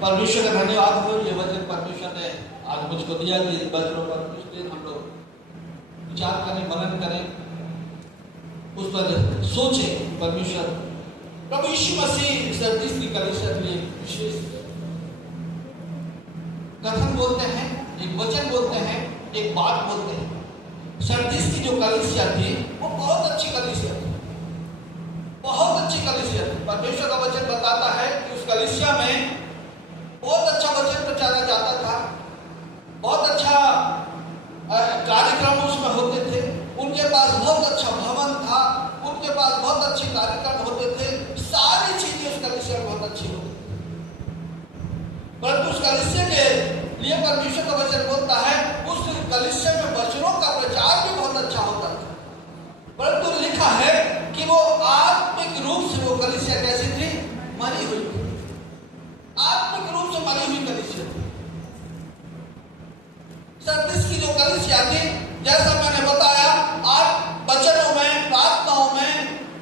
परमेश्वर का धन्यवाद हो, ये वचन परमेश्वर ने आज मुझको दिया कि इन वचनों पर कुछ देर हम लोग विचार करें, मनन करें, उस पर सोचें। परमेश्वर प्रभु यीशु मसीह सरदीस की कलीसिया के लिए विशेष कथन बोलते हैं, एक वचन बोलते हैं, एक बात बोलते हैं। सरदीस की जो कलीसिया थी वो बहुत अच्छी कलीसिया थी, बहुत अच्छी कलीसिया थी। परमेश्वर का वचन बताता है कि उस कलीसिया में बहुत अच्छा वचन प्रचारा जाता था, बहुत अच्छा कार्यक्रम उसमें होते थे, उनके पास बहुत अच्छा भवन था, उनके पास बहुत अच्छे कार्यक्रम होते थे, सारी चीजें उस कलीसिया में बहुत अच्छी होती थी। परंतु उस कलीसिया के लिए परमेश्वर का वचन बोलता है उस कलीसिया में वचनों का प्रचार भी बहुत अच्छा होता था, परंतु लिखा है कि वो आत्मिक रूप से वो कलीसिया कैसी थी? मरी हुई थी, आत्मिक रूप से मरी हुई कलीसिया थी। सरदीस की जो कलीसिया थी, जैसा मैंने बताया, आप वचनों में, प्रार्थनाओं में,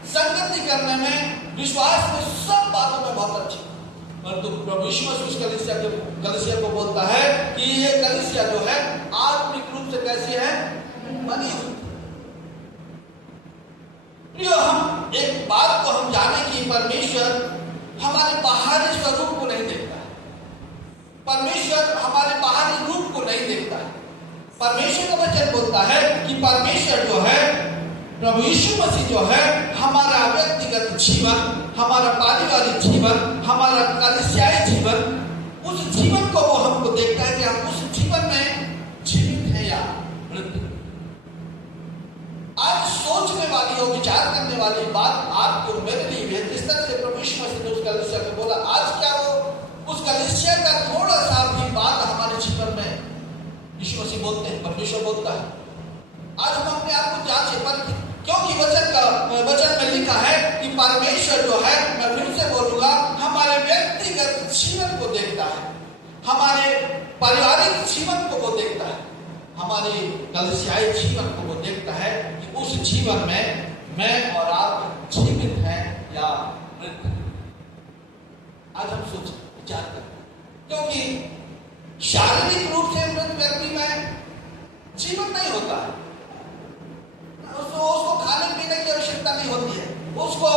संगति करने में, विश्वास में, सब बातों में बहुत अच्छी, परंतु प्रभु यीशु मसीह उस कलीसिया को बोलता है कि ये कलीसिया जो है आत्मिक रूप से कैसी है? मरी हुई। प्रियो, हम एक बात को हम जाने कि परमेश्वर हमारे बाहरी स्वरूप को नहीं देखता है, परमेश्वर हमारे बाहरी रूप को नहीं देखता है। परमेश्वर का वचन बोलता है कि परमेश्वर जो है, प्रभु यीशु मसीह जो है, हमारा व्यक्तिगत जीवन, हमारा पारिवारिक जीवन, हमारा कलीसियाई जीवन, उस जीवन को वो हमको देखता है कि हम उस जीवन में जीवित हैं या मृत। आज सोचने वाली और विचार करने वाली बात आपको मेरे लिए भी है। जिस तरह से प्रभु यीशु मसीह ने उस कलीसिया को बोला, आज क्या वो उस कलीसिया का थोड़ा सा भी बात हमारे जीवन में यीशु मसीह बोलते हैं, परमेश्वर बोलता है। आज हम अपने आप को जांचें, पर क्योंकि वचन में लिखा है कि परमेश्वर जो है, मैं फिर से बोलूंगा, हमारे व्यक्तिगत जीवन को देखता है, हमारे पारिवारिक जीवन को वो देखता है, हमारे कलीसियाई जीवन को वो देखता है कि उस जीवन में मैं और आप जीवित हैं या मृत हैं। आज हम सोचें, विचार करें, क्योंकि शारीरिक रूप से मृत व्यक्ति में जीवन नहीं होता है, उसको खाने पीने की आवश्यकता नहीं होती है, उसको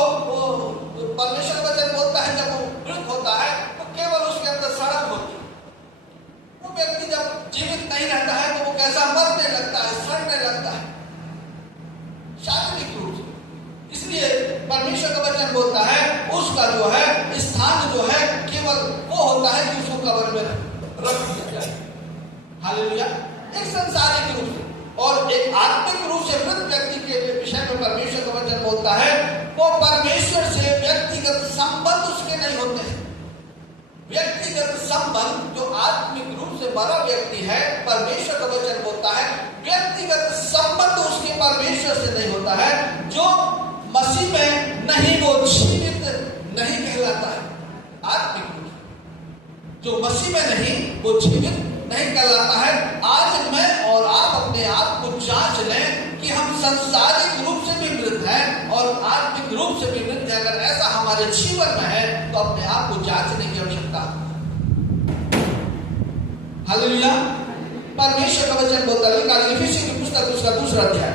परमेश्वर वचन बोलता है जब वो मृत होता है तो केवल उसके अंदर सड़न होती है। वो व्यक्ति जब जीवित नहीं रहता है तो वो कैसा मरने लगता है, सड़ने लगता है शारीरिक रूप से। इसलिए परमेश्वर का वचन बोलता है उसका जो है स्थान जो है केवल वो होता है कि उसको कब्र में रख दिया जाए। हालेलुया। एक सांसारिक रूप से और एक आत्मिक रूप से मृत व्यक्ति के विषय में परमेश्वर का वचन बोलता है वो परमेश्वर से व्यक्तिगत संबंध उसके नहीं होते हैं। व्यक्तिगत संबंध जो आत्मिक रूप से मरा व्यक्ति है, परमेश्वर का वचन बोलता है व्यक्तिगत संबंध उसके परमेश्वर से नहीं होता है। जो मसीह में नहीं वो जीवित नहीं कहलाता है। आत्मिक रूप से जो मसीह में नहीं वो जीवित नहीं कहलाता है। आज मैं और आप अपने आप को जांच लें कि हम सांसारिक रूप से भी मृत हैं और आत्मिक रूप से भी मृत हैं। अगर ऐसा हमारे जीवन में है तो अपने आप को जांचने की आवश्यकता है। हालेलुया। परमेश्वर का वचन बोलता है इफिसियों की पुस्तक उसका 2 अध्याय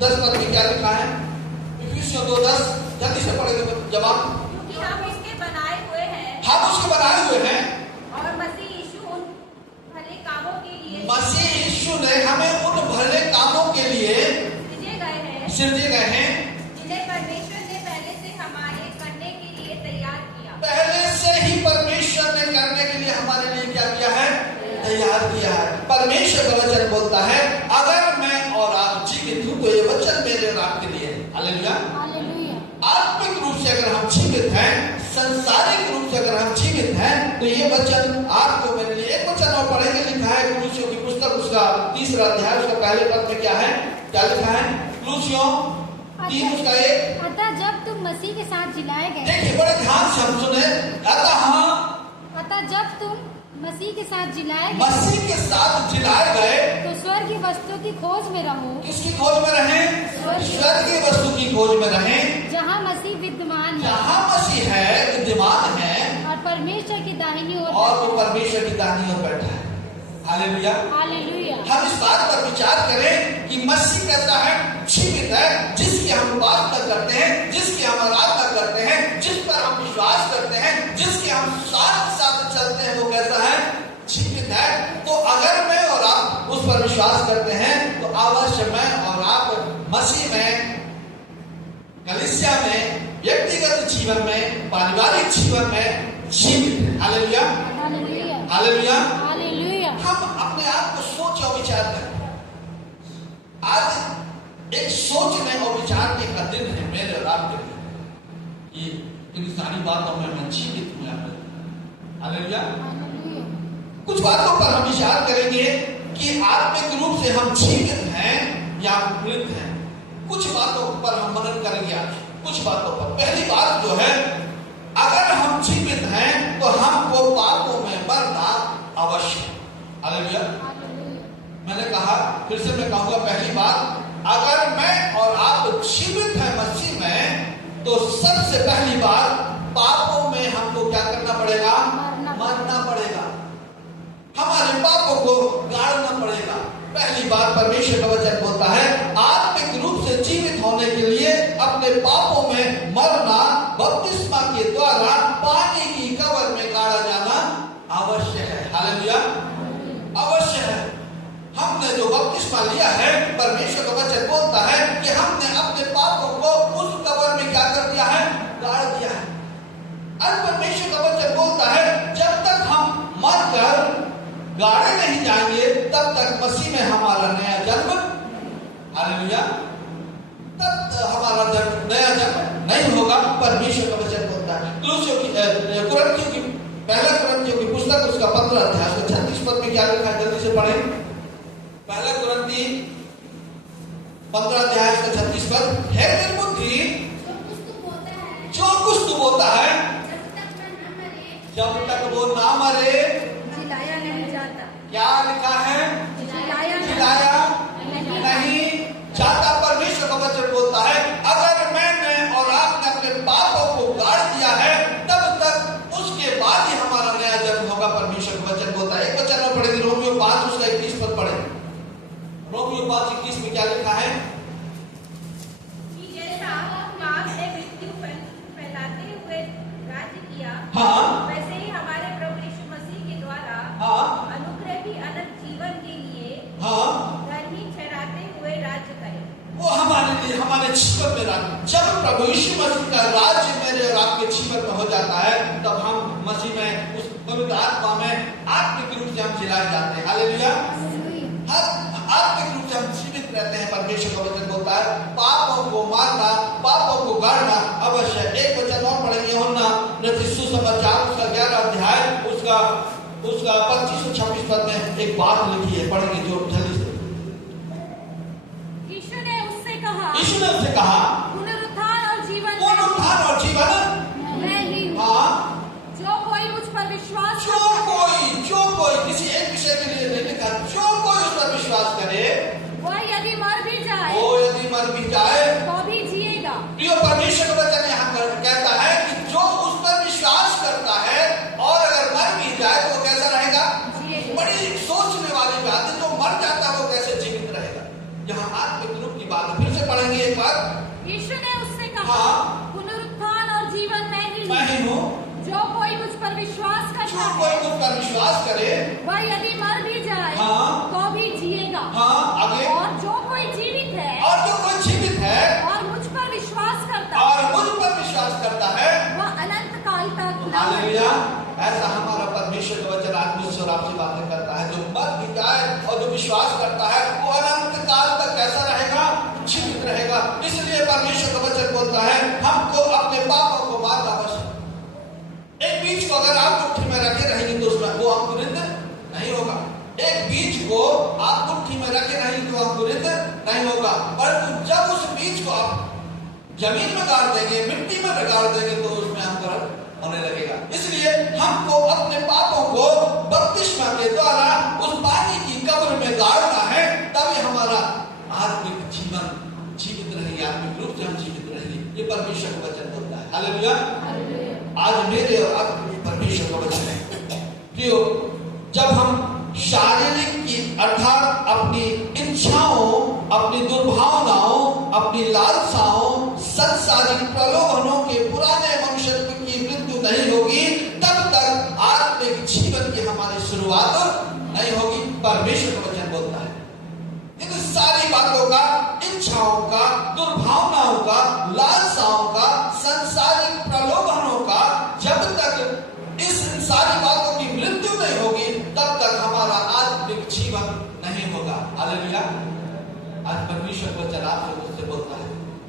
10 पद में क्या लिखा है? इफिसियों 2:10 जल्दी से पढ़ेंगे जवाब। क्योंकि हम इसके बनाए हुए हैं, हम उसके बनाए हुए हैं और मसीह यीशु उन भले कामों के लिए, मसीह यीशु ने हमें उन भले कामों के लिए सृजे गए हैं जिन्हें परमेश्वर ने पहले से हमारे करने के लिए तैयार किया। पहले से ही परमेश्वर ने करने के लिए हमारे लिए क्या किया है? तैयार किया है। परमेश्वर का वचन बोलता है अगर मैं और आप जीवित हूं तो ये वचन मेरे और आपके लिए है। हालेलुया। आत्मिक रूप से अगर हम जीवित हैं, संसारिक रूप से अगर हम जीवित हैं तो ये वचन आपको मेरे लिए। एक वचन और पढ़ेंगे, लिखा है कुलुसियों की पुस्तक उसका 3 अध्याय उसका पहले पद में क्या है? क्या लिखा है? कुलुसियों 3 उसका 1। अतः जब तुम मसीह के साथ जिलाए गए, देखिए बड़े ध्यान से हम सुने। अतः जब तुम मसीह के साथ जिलाए गए, मसीह के साथ जिलाए गए तो स्वर्ग की वस्तु की खोज में रहो। किसकी खोज में रहें? स्वर्ग की वस्तु की खोज में रहें जहाँ मसीह विद्यमान है, जहाँ मसीह है, विद्यमान है। परमेश्वर की दाहिनी ओर और वो परमेश्वर की दाहिनी ओर बैठा है। हालेलुया। हालेलुया। हम इस बात पर विचार करें कि मसीह कैसा है, जीवित है, जिसकी हम उपासना करते हैं, जिसकी हम आराधना करते हैं, जिस पर हम विश्वास करते हैं, जिसके हम साथ साथ चलते हैं, वो कैसा है, जीवित है। तो अगर मैं और आप उस पर विश्वास करते हैं तो अवश्य मैं और आप मसीह में, कलीसिया में, व्यक्तिगत जीवन में, पारिवारिक जीवन में जीवित है। हालेलुया। हालेलुया। हालेलुया। हालेलुया। हम अपने आप को सोच और विचार करें। आज एक सोचने और विचारने का दिन है मेरे और आपके लिए। ये इन सारी बातों में मैं जीवित हूं। हालेलुया। हालेलुया। कुछ बातों पर हम विचार करेंगे कि आत्मिक रूप से हम जीवित हैं या मृत हैं। कुछ बातों पर हम मनन करेंगे आज। कुछ बातों पर पहली बात जो है, अगर हम जीवित हैं तो हमको पापों में मरना अवश्य। हालेलुया। मैंने कहा, फिर से मैं कहूंगा, पहली बात, अगर मैं और आप जीवित हैं मसीह में तो सबसे पहली बात पापों में हमको क्या करना पड़ेगा, मरना पड़ेगा। हमारे पापों को गाड़ना पड़ेगा। पहली बात परमेश्वर का वचन बोलता है, आत्मिक रूप से जीवित होने के लिए अपने पापों में मरना, बपतिस्मा के द्वारा पानी की कब्र में गाड़ा जाना अवश्य है। हालेलुया। अवश्य है। हमने जो बपतिस्मा लिया है, परमेश्वर का वचन बोलता है कि हमने अपने पापों को उस कब्र में क्या कर दिया है, गाड़ दिया है। अब परमेश्वर का वचन बोलता है, जब तक हम मरकर गाड़े नहीं जाएंगे तब तक मसीह में हमारा नया जन्म, हालेलुया, तब हमारा नया जन्म नहीं होगा। परमेश्वर का वचन बोलता है। कुरिन्थियों की, पहला कुरिन्थियों की पुस्तक, उसका 15 अध्याय 36 पद में क्या लिखा है, जल्दी से पढ़ें। पहला कुरिन्थी 15 अध्याय 36 पद, हे निर्बुद्धि, जो कुछ तू बोलता है, जब तक वो ना मरे जिलाया नहीं जाता। क्या लिखा है, जिलाया नहीं जाता। परमेश्वर का वचन बोलता है, अगर मैंने और आपने अपने पापों को गाड़ दिया है तब तक उसके बाद ही हमारा नया जन्म होगा। परमेश्वर का वचन बोलता है। एक वचन में पढ़ेंगे, रोमियो 5 उसका 21 पद पढ़े। रोमियो 5:21 में क्या लिखा है, जैसा पाप ने मृत्यु फैलाते हुए राज्य किया, हाँ, वैसे ही हमारे प्रभु यीशु मसीह के द्वारा हाँ, अनुग्रह भी अनंत जीवन के लिए हाँ, धर्मी ठहराते हुए राज्य करे। वो हमारे लिए, हमारे जीवन में राज्य। जब प्रभु यीशु मसीह का राज्य मेरे और आपके जीवन में हो जाता है तब हम मसीह में, उस पवित्र आत्मा में आत्मिक रूप से हम जिलाए जाते हैं। हालेलुया। आत्मिक रूप से हम जीवित रहते हैं। परमेश्वर का वचन बोलता है, पापों को मारना, पापों को गाड़ना अवश्य। एक वचन और पढ़ेंगे, यूहन्ना रचित सुसमाचार उसका 11 अध्याय उसका 25 और 26 पद में एक बात लिखी है, पढ़ेंगे जो जल्दी से। यीशु ने उससे कहा, पुनरुत्थान और जीवन मैं ही हूँ। हाँ, जो कोई मुझ पर विश्वास जो कोई किसी एक विषय के लिए नहीं लिखा, जो कोई उस पर विश्वास करे, वह यदि मर भी जाए तो भी जिएगा। प्रिय परमेश्वर का वचन यहाँ कहता है कि जो उस पर विश्वास करता है और अगर मर भी जाए तो वो कैसा रहेगा, बड़ी सोचने वाली बात है। जो मर जाता है वो कैसे जीवित रहेगा। यहाँ आत्मिक रूप की बात है। फिर से पढ़ेंगे एक बार। यीशु ने उससे कहा, हाँ, पुनरुत्थान और जीवन मैं ही हूँ। जो कोई मुझ पर विश्वास करे, वह यदि मर भी जाए, हाँ, तो भी जिएगा। हाँ, आगे। और जो कोई जीवित है और मुझ पर विश्वास करता है, वह अनंत काल तक न हालेलुया। ऐसा हमारा परमेश्वर का वचन आज मुझसे और आपसे बातें करता है। जो मर भी जाए और जो विश्वास करता है वो अनंत काल तक कैसा रहेगा, जीवित रहेगा। इसलिए परमेश्वर का वचन बोलता है, हमको अपने पापों को मारना अवश्य। एक बीज को अगर आप मुट्ठी में रखे रहेंगे तो उसमें वो अंकुरित नहीं होगा। एक बीज को आप मुट्ठी में रखे रहेंगे तो अंकुरित नहीं होगा। परंतु जब उस बीज को आप जमीन में गाड़ देंगे, मिट्टी में गाड़ देंगे तो उसमें अंकुरण होने लगेगा। इसलिए हमको अपने पापों को बपतिस्मा के द्वारा उस पानी की कब्र में गाड़ना है, तभी हमारा आत्मिक जीवन जीवित रहेगी, आत्मिक रूप से हम जीवित रहेंगे। ये परमेश्वर का वचन होता है। हालेलुया। आज मेरे और आपके परमेश्वर प्रियो, जब हम शारीरिक की अर्थात अपनी इच्छाओं, अपनी दुर्भावनाओं, अपनी लालसाओं, संसारिक प्रलोभनों के पुराने मनुष्यत्व की मृत्यु नहीं होगी, तब तक आत्मिक जीवन की हमारी शुरुआत नहीं होगी। परमेश्वर का वचन बोलता है इन सारी बातों का, इच्छाओं का, दुर्भावनाओं का, लालसाओं का, संसारिक प्रलोभनों का, जब तक इस सारी बातों की मृत्यु नहीं होगी, तब तक हमारा आत्मिक जीवन नहीं होगा। हालेलुया। आज परमेश्वर का वचन आपसे मुझसे बोलता है,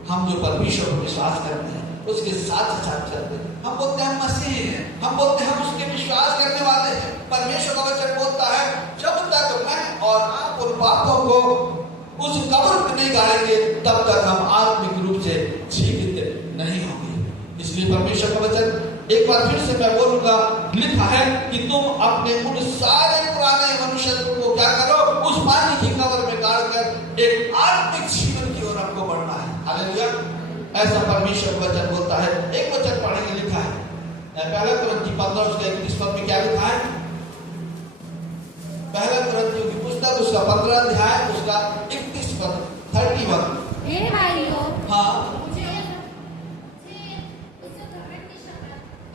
हम जो परमेश्वर को विश्वास करते हैं उसके साथ साथ चलते हैं। हम बोलते हैं हम मसीह हैं, हम बोलते हैं हम उसके विश्वास करने वाले हैं। परमेश्वर का वचन बोलता है जब तक मैं और आप उन पापों को उस कब्र में नहीं गाड़ेंगे, तब तक हम आत्मिक रूप से जीवित नहीं होंगे। इसलिए परमेश्वर का वचन एक बार फिर से मैं बोलूंगा, लिखा है कि तुम अपने उन सारे पुराने मनुष्यत्व को क्या करो, उस पानी की कब्र में गाड़कर एक आत्मिक जीवन की ओर हमको बढ़ना है। हालेलुया। ऐसा परमेश्वर का वचन बोलता है। एक वचन पढ़ेंगे, लिखा है पहला कुरिन्थियों 15 उसका 31 पद में क्या लिखा है? पहला कुरिन्थियों की पुस्तक उसका 15 अध्याय उसका 31 पद 31। हे भाइयों, हाँ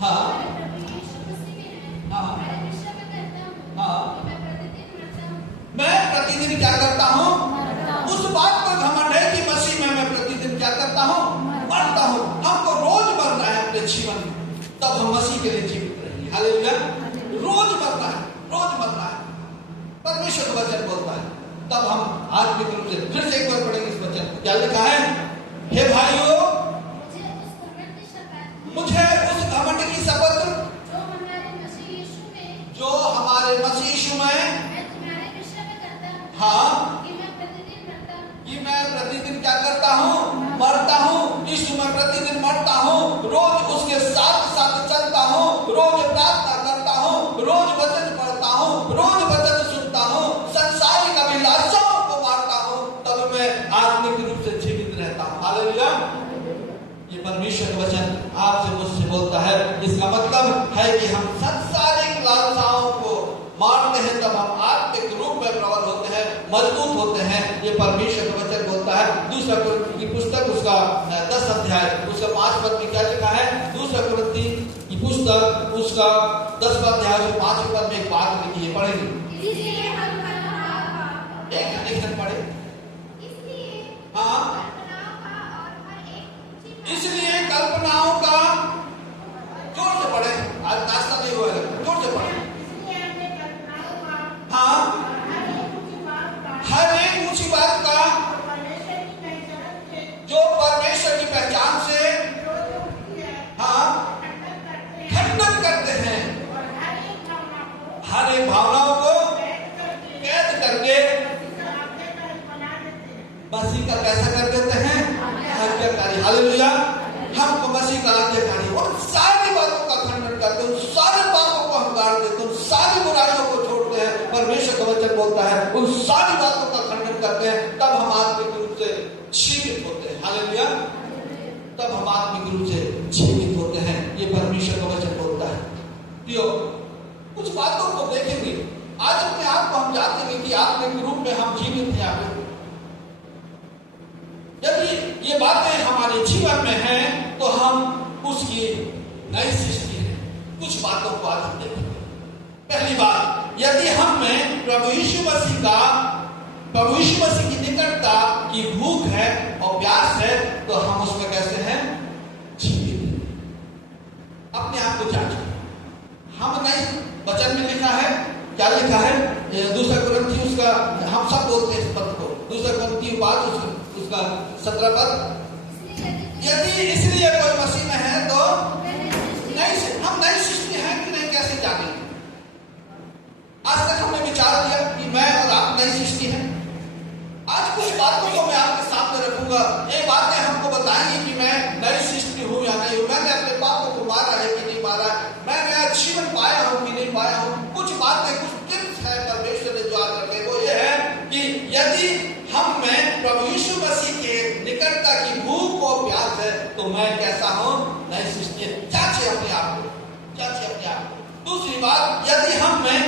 हाँ मैं प्रतिदिन क्या करता हूँ? उस बात पर घमंड है कि मसीह में मैं प्रतिदिन क्या करता हूँ? मरता हूँ। हमको रोज मरना है अपने जीवन में, तब हम मसीह के लिए जीवित रहेंगे। हालेलुया। रोज मरना है, रोज मरना है। परमेश्वर का वचन बोलता है, तब हम आत्मिक रूप से फिर से एक बार पढ़ेंगे इस वचन को। क्या लिखा है? हे भाइयों, मुझे उस घमंड की शपथ जो हमारे मसीह यीशु में हाँ कि मैं प्रतिदिन क्या करता हूँ? मरता हूँ। यीशु में प्रतिदिन मरता हूँ, रोज उसके साथ साथ चलता हूँ, रोज प्रार्थना करता हूँ, रोज वचन पढ़ता हूँ, रोज वचन सुनता हूँ, संसारिक अभिलाषाओं को मारता हूँ, तब मैं आत्मिक रूप से जीवित रहता हूँ। हालेलुया। ये परमेश्वर का वचन आपसे मुझसे बोलता है। इसका मतलब है कि हम संसारिक लालसाओं को मारते हैं, तब हम आत्मिक रूप में प्रबल होते हैं, मजबूत होते हैं। ये परमेश्वर का वचन बोलता है। दूसरा कुरिन्थियों की पुस्तक उसका 10 अध्याय उसका 5 पद में क्या लिखा है? दूसरा कुरिन्थियों की पुस्तक उसका 10 अध्याय 5 पद में एक बात लिखी है, पढ़ेंगे। एक लेखन पढ़े। हाँ, इसलिए कल्पनाओं का, जोर से पढ़े, आज नाश्ता नहीं हुआ है, जोर से पढ़े। हाँ, हर एक ऊंची बात का जो परमेश्वर की पहचान से हाँ खंडन करते हैं, हर एक भावनाओं को कैद करके मसीह का कैसा कर देते हैं? आज्ञाकारी। हालेलुया। हमको मसीह का आज्ञाकारी और सारी बातों का खंडन करते हैं, उन सारे पापों को हम गाड़ देते हैं, उन सारी बुराइयों को छोड़ते हैं। परमेश्वर का वचन बोलता है उन सारी बातों का खंडन करते हैं, तब हम आत्मिक रूप से जीवित होते हैं। हालेलुया। तब हम आत्मिक रूप से जीवित होते हैं। ये परमेश्वर का वचन बोलता है। प्रियो, कुछ बातों को देखेंगे आज अपने आप को हम जानते हैं कि आत्मिक रूप में हम जीवित हैं। यदि ये बातें हमारे जीवन में हैं, तो हम उसकी नई सृष्टि है। कुछ बातों को आज हम देखेंगे। पहली बात, यदि हम में प्रभु यीशु मसीह की निकटता की भूख है और प्यास है, तो हम उसमें कैसे हैं? जीवित। अपने आप को जांचें। हम नहीं, वचन में लिखा है, क्या लिखा है? दूसरा कुरिन्थियों उसका, हम सब बोलते हैं इस पद को, दूसरा कुरिन्थियों 5 उसका 17 पद। यदि इसलिए कोई मसीह में है तो हम नई सृष्टि हैं कि नहीं, कैसे जानेंगे? आज तक हमने विचार किया कि मैं और आप नई सृष्टि हैं। आज कुछ बातों को मैं आपके सामने रखूंगा। ये बातें हमको बताएंगी कि मैं नई सृष्टि हूं या नहीं हूं, मैंने अपने पापों को मारा है कि नहीं मारा है, मैं नया जीवन पाया हूं कि नहीं पाया हूं। कुछ बातें, कुछ टिप्स है परमेश्वर ने जो आज रखे, वो ये है कि यदि हम में प्रभु यीशु मसीह के निकटता की भूख और प्यास है, तो मैं कैसा हूं? नई सृष्टि। जांचे अपने आप को, जांचे अपने आप को। दूसरी बात, यदि हम में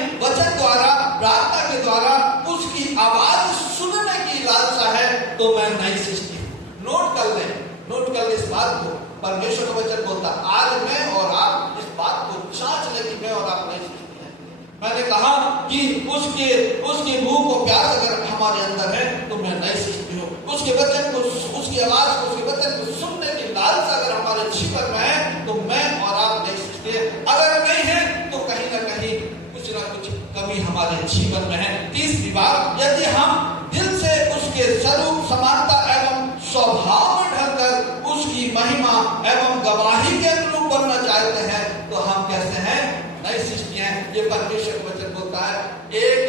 परमेश्वर का वचन बोलता है आज मैं और आप इस बात को जांच ले कि मैं और आप नई सृष्टि है। मैंने कहा कि उसके मुंह को प्यार अगर हमारे अंदर है तो मैं नई सृष्टि हूँ। उसके वचन को, उसकी आवाज को, उसके वचन को सुनने की लालसा अगर हमारे जीवन में है तो मैं और आप नई सृष्टि है। अगर नहीं है तो कहीं ना कहीं कुछ ना कुछ कमी हमारे जीवन में है। तीसरी बात, यदि हम दिल से उसके स्वरूप, समानता एवं स्वभाव में ढलकर उसकी महिमा एवं गवाही के अनुरूप बनना चाहते हैं तो हम कैसे हैं? नई सृष्टि है। ये परमेश्वर का वचन बोलता है। एक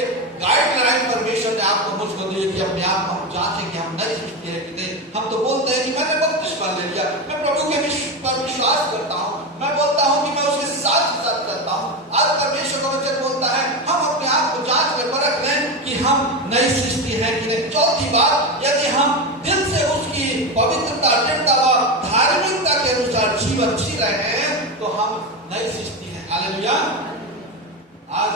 गाइडलाइन परमेश्वर ने आपको मुझको दी कि अपने आप हम जांचें कि हम नई सृष्टि है कि नहीं। हम तो बोलते हैं कि मैंने बपतिस्मा ले लिया, मैं प्रभु के पर विश्वास करता हूँ, मैं बोलता हूँ कि मैं उसके साथ करता हूँ। आज परमेश्वर का वचन बोलता है हम अपने आप को जांच में परख लें कि हम नई सृष्टि है कि नहीं। चौथी बात, यदि हम दिल से उसकी पवित्रता, दृढ़ता व धार्मिकता के अनुसार जीवन जी रहे हैं तो हम नई सृष्टि है। हालेलुया। आज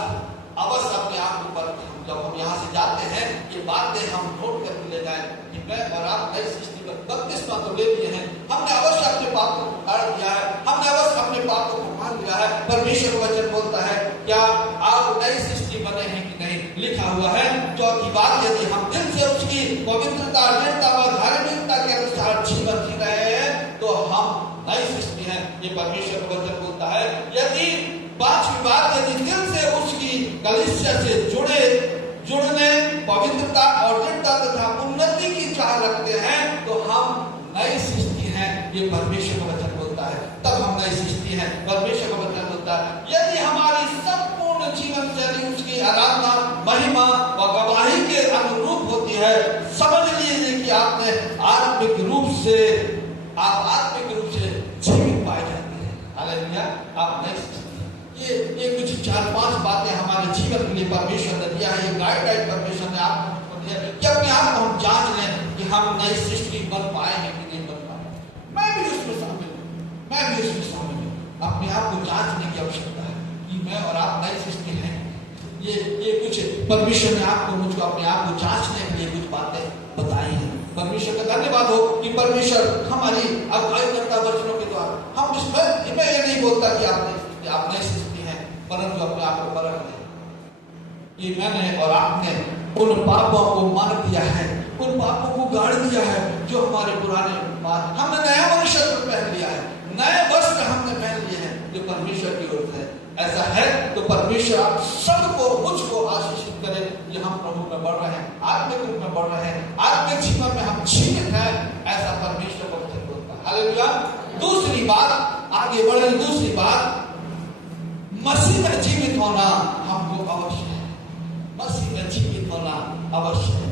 अवश्य अपने आप को परखें। जब हम यहाँ से जाते हैं ये बातें हम नोट करके ले जाएं कि मैं और आप नई सृष्टि में बपतिस्मा तो ले लिए हैं, हमने अवश्य अपने पापों को काट दिया है, हमने अवश्य अपने पापों को मान लिया है। परमेश्वर वचन बोलता है क्या आप नई सृष्टि बने हैं कि नहीं, लिखा हुआ है। चौथी बात, यदि हम दिल से उसकी पवित्रता, दृढ़ता व धार्मिकता के अनुसार जीवन जी रहे हैं तो हम नई सृष्टि है। ये परमेश्वर का वचन बोलता है। यदि पांचवी बात, यदि दिल से उसकी कलीसिया से जुड़ने, पवित्रता और दृढ़ता तथा उन्नति की चाह रखते हैं तो हम नई सृष्टि हैं। ये परमेश्वर का वचन बोलता है। तब हम नई सृष्टि हैं। परमेश्वर का वचन बोलता है यदि हमारी संपूर्ण जीवन शैली उसकी आराधना, महिमा व गवाही के अनुरूप होती है, समझ लीजिए कि आपने आत्मिक रूप से जीवित पाए जाते हैं। हालेलुया। आप नई सृष्टि। ये कुछ 4-5 बातें हमारे जीवन के लिए परमेश्वर ने दिया है। ये गाइडलाइन परमेश्वर ने आपको दिया कि अपने आप को हम जांच लें कि हम नई सृष्टि बन पाए हैं कि नहीं बन पाए। मैं भी उसमें शामिल हूँ। अपने आप को जांचने की आवश्यकता है कि मैं और आप नई सृष्टि हैं। ये कुछ परमेश्वर ने आपको, मुझको अपने आप को जांचने के लिए कुछ बातें बताई हैं। परमेश्वर का धन्यवाद हो कि परमेश्वर हमारी अगुवाई करता वचनों के द्वारा। हम इसमें मैं ये नहीं बोलता कि आप नई सृष्टि हैं, परंतु अपने आप को परख लें कि मैंने और आपने उन पापों को मान दिया है, उन पापों को गाड़ दिया है जो हमारे पुराने पाप। हमने नया मनुष्य पहन लिया है, नए वस्त्र हमने पहन लिए हैं जो परमेश्वर की ओर से। ऐसा है तो परमेश्वर आप सबको, मुझको आशीषित करे कि हम प्रभु में बढ़ रहे हैं, आत्मिक रूप में बढ़ रहे हैं, आत्मिक जीवन में हम जीवित हैं। ऐसा परमेश्वर को वचन बोलता है। हालेलुया। दूसरी बात, आगे बढ़े। दूसरी बात, मसीह में जीवित होना हमको अवश्य है। मसीह में जीवित होना अवश्य है।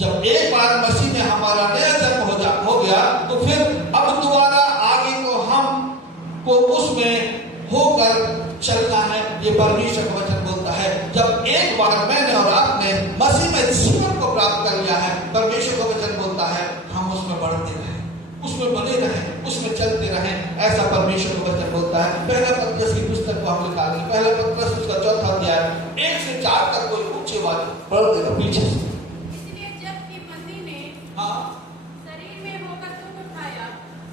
जब एक बार मसीह में हमारा नया जन्म हो गया तो फिर अब दोबारा आगे को हमको उसमें होकर चलना है। ये परमेश्वर का वचन बोलता है। जब एक बार मैंने और आपने मसीह में जीवन को प्राप्त कर लिया है, परमेश्वर का वचन बोलता है हम उसमें बढ़ते रहें, उसमें बने रहें, उसमें चलते रहें। ऐसा परमेश्वर का वचन बोलता है। पहला पत्रस की पुस्तक को हम निकालेंगे। पहला पत्रस उसका 4 अध्याय 1 से 4 तक कोई ऊंची बात पढ़ देगा पीछे से। इसलिए जबकि मसीह ने शरीर में होकर दुख उठाया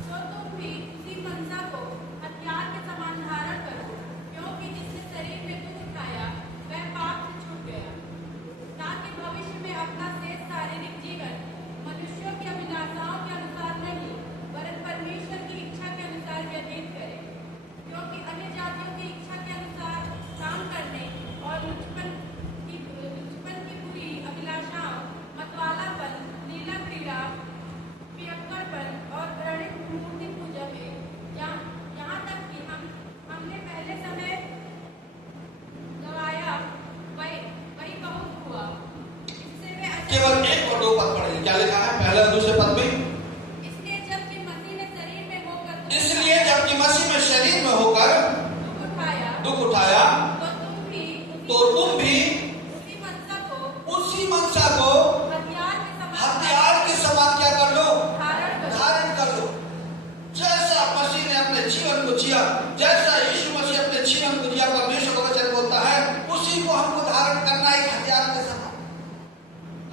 तो तुम भी उसी मनसा को हथियार के समान धारण करो, क्योंकि जिसने शरीर में दुख उठाया वह पाप से छूट गया, ताकि भविष्य में अपना शेष शारीरिक जीवन मनुष्यों की अभिलाषाओं के अनुसार नहीं वरन परमेश्वर की इच्छा के अनुसार व्यतीत करे। क्योंकि अन्य जातियों की इच्छा के अनुसार काम करने और लुचपन की बुरी अभिलाषाओं, मतवालापन, लीला क्रीड़ा, पियक्कड़पन और घृणित मूर्ति पूजा में, यहाँ तक कि हमने पहले समय गवाया वही बहुत हुआ। इससे वे केवल एक और 2 पद पढ़ेंगे। क्या लिखा है पहले और दूसरे पद में? इसलिए जबकि मसीह में शरीर में होकर दुख उठाया तो तुम भी उसी मनसा को हथियार के समान क्या कर लो? धारण कर लो। जैसा मसीह ने अपने जीवन को जिया, जैसा यीशु मसीह अपने जीवन को जिया, परमेश्वर का वचन बोलता है उसी को हमको धारण करना एक हथियार के समान।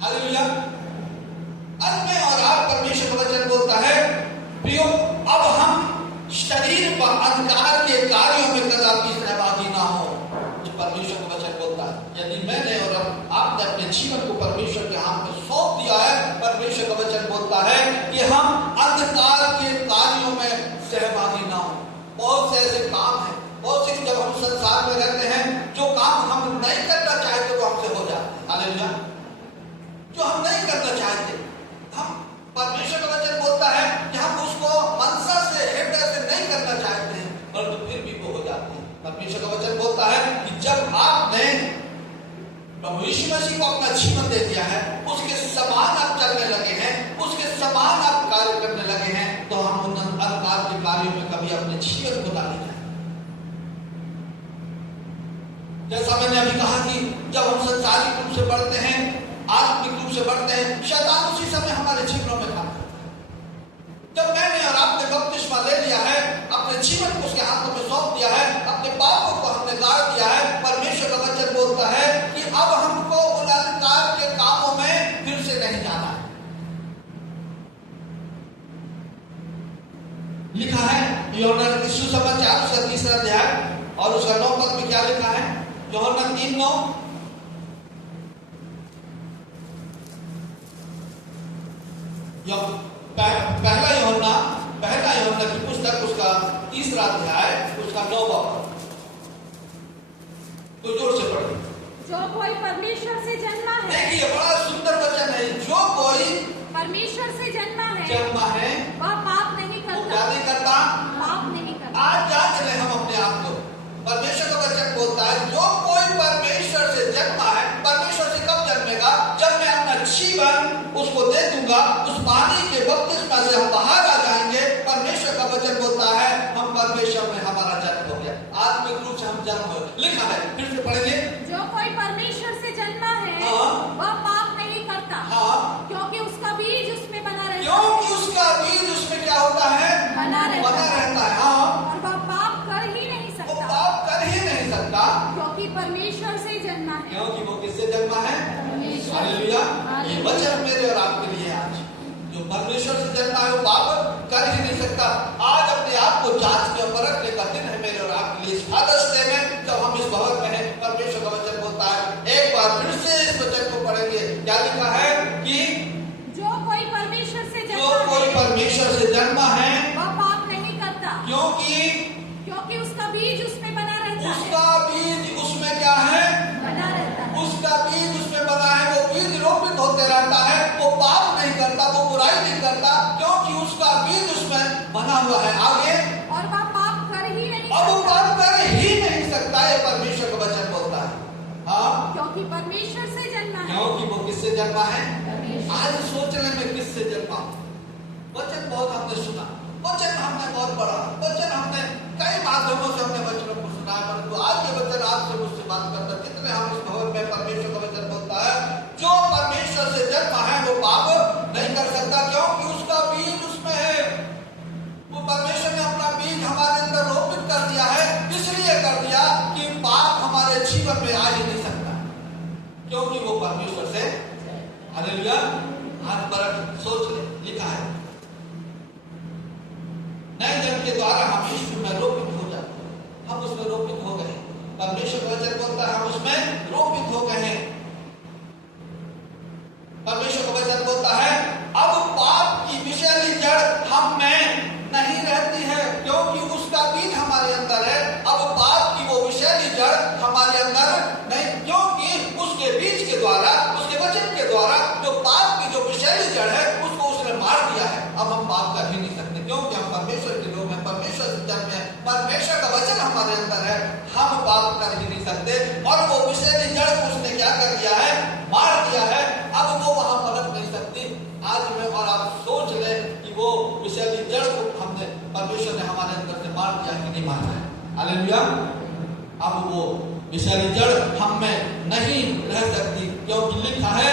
हालेलुया। अब मैं और आप, परमेश्वर का वचन बोलता है प्रियो, अब हम यदि मैंने और आपने अपने जीवन को परमेश्वर के हाथ में सौंप दिया है, परमेश्वर का वचन बोलता है कि हम अंधकार के कार्यों में सहभागी ना हो। बहुत से ऐसे काम हैं, बहुत से जब हम संसार में रहते हैं, जो काम हम नहीं करना चाहते वो हमसे हो जाते हैं। हालेलुया। जो हम नहीं करना चाहते, हम परमेश्वर का वचन बोलता है कि हम उसको मनसा से, हृदय से नहीं करना चाहते हैं, परंतु फिर भी वो हो जाते हैं। परमेश्वर का वचन बोलता है कि जब आपने प्रभु यीशु मसीह को अपना जीवन दे दिया है, उसके समान आप चलने लगे हैं, उसके समान आप कार्य करने लगे हैं, तो हम उन अंधकार के कार्यों में कभी अपने जीवन को डाले जाए। जैसा मैंने अभी कहा कि जब हम संसारिक रूप से बढ़ते हैं, आत्मिक रूप से बढ़ते हैं, शैतान उसी समय हमारे जीवनों में काम करता है। जब मैंने और आपने बपतिस्मा ले लिया है, अपने जीवन को उसके हाथों में सौंप दिया है, अपने पापों को हमने गाड़ दिया है, परमेश्वर का वचन बोलता है कि अब हमको उन अंधकार के कामों में फिर से नहीं जाना है। लिखा है यूहन्ना के सुसमाचार उसका 3 अध्याय और उसका 9 पद में क्या लिखा है? यूहन्ना 3:9। पहला यूहन्ना की पुस्तक उसका 3 अध्याय उसका 9 पद। तो जोर से पढ़ो। जो कोई परमेश्वर से जन्मा है, देखिए बड़ा सुंदर वचन है। जो कोई परमेश्वर से जन्मा है वह पाप नहीं वो करता। क्या नहीं करता? पाप नहीं करता। आज जान लें हम अपने आप को। परमेश्वर का वचन बोलता है जो कोई परमेश्वर से जन्मा है, परमेश्वर से कब जन्मेगा? जब मैं अपना जीवन उसको दे दूंगा, उस पानी के बपतिस्मा से हम बाहर आ जाएंगे। परमेश्वर का वचन बोलता है हम परमेश्वर में हमारा जन्म हो गया, आत्मिक रूप से हम जन्म हो। लिखा है, फिर से पढ़ेंगे। जो कोई परमेश्वर से जन्मा है वह पाप नहीं करता, क्योंकि उसका बीज उसमें बना रहता है। क्योंकि उसका बीज उसमें क्या होता है? बना रहता है। और वह पाप कर ही नहीं वो सकता, पाप कर ही नहीं सकता, क्योंकि परमेश्वर से जन्मा है। क्योंकि वो किससे जन्मा है? परमेश्वर। हालेलुया। ये वचन मेरे और आपके लिए आज जो परमेश्वर से जन्मा है वो पाप कर ही नहीं सकता। आज अपने आप को जांचने और परखने का दिन है मेरे और आपके लिए। इस फादर्स डे में जब हम इस भवन में हैं, परमेश्वर का वचन बोलता है, एक बार फिर से इस वचन को पढ़ेंगे। क्या लिखा है कि जो कोई परमेश्वर से जो कोई परमेश्वर से जन्मा है वह पाप नहीं करता, क्योंकि उसका बीज उसमें बना रहता है। उसका बीज उसमें क्या है? बना रहता है। उसका बीज उसमें बना है, वो बीज रोपित होते रहता है, वो पाप नहीं करता, वो बुराई नहीं करता, क्योंकि उसका बीज उसमें बना हुआ है। आगे और वह पाप कर ही नहीं अब वो सकता, पाप कर ही नहीं सकता, ये परमेश्वर का वचन बोलता है। हाँ, क्योंकि परमेश्वर से जन्मा है। क्योंकि वो किससे जन्मा है? परमेश्वर। आज सोचने में किससे जन्मा? वचन बहुत हमने सुना, वचन हमने बहुत पढ़ा, वचन हमने कई माध्यमों से हमने वचनों को सुना है, परंतु आज ये वचन आपसे मुझसे बात करता है। कितने हम इस भवन में परमेश्वर का वचन बोलता है जो परमेश्वर से जन्मा है वो पाप नहीं कर सकता, क्योंकि उसका बीज उसमें है। वो परमेश्वर ने अपना बीज हमारे अंदर रोपित कर दिया है, इसलिए कर दिया कि पाप हमारे जीवन में आ ही नहीं सकता, क्योंकि वो परमेश्वर से। हालेलुया। हाथ पर सोच ले, लिखा है नए जन्म के द्वारा हम यीशु में रोपित हो जाते हैं, हम उसमें रोपित हो गए। परमेश्वर का वचन बोलता है हम उसमें रोपित हो गए हैं। परमेश्वर का वचन बोलता है अब पाप की विषैली जड़ हम में नहीं रहती है, क्योंकि उसका बीज हमारे अंदर है। अब पाप की वो विषैली जड़ हमारे अंदर नहीं, क्योंकि उसके बीज के द्वारा, उसके वचन के द्वारा जो पाप की जो विषैली जड़ है उसको उसने मार दिया है। अब हम पाप कर ही नहीं सकते, क्योंकि हम परमेश्वर के लोग हैं, परमेश्वर से जन्म है, परमेश्वर का वचन हमारे अंदर है, हम पाप कर ही नहीं सकते। और वो विषैली जड़ उसने क्या कर दिया है? मार दिया है। अब वो वहां पलट नहीं सकती। आज में और आप सोच ले कि वो विषैली जड़ को हमने, परमेश्वर ने हमारे अंदर से मार दिया कि नहीं मारना है। हालेलुया। अब वो विषैली जड़ हम में नहीं रह सकती, क्योंकि लिखा है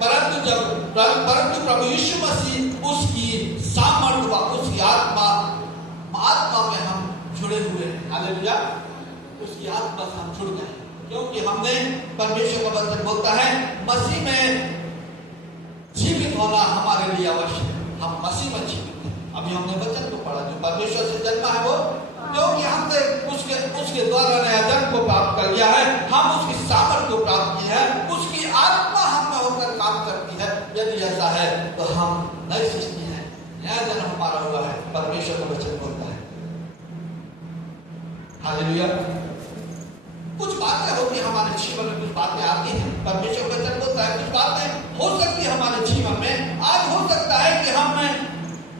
परंतु प्रभु यीशु मसीह उसकी सामर्थ व उसकी आत्मा में हम जुड़े हुए हैं। हालेलुया। उसकी आत्मा से हम जुड़ गए, क्योंकि हमने, परमेश्वर का वचन बोलता है मसीह में जीवित होना हमारे लिए आवश्यक है। हम मसीह में जीवित हैं। अभी हमने वचन को पढ़ा, जो परमेश्वर से जन्मा है वो, क्योंकि हमने उसके द्वारा नया जन्म को प्राप्त कर लिया है, हम उसकी सामर्थ नया जन्म हमारा हुआ है, परमेश्वर का वचन बोलता है। हालेलुया। कुछ बातें होती हमारे जीवन में, कुछ बातें आती हैं, परमेश्वर का वचन बोलता है। कुछ बातें हो सकती है हमारे जीवन में। आज हो सकता है कि हम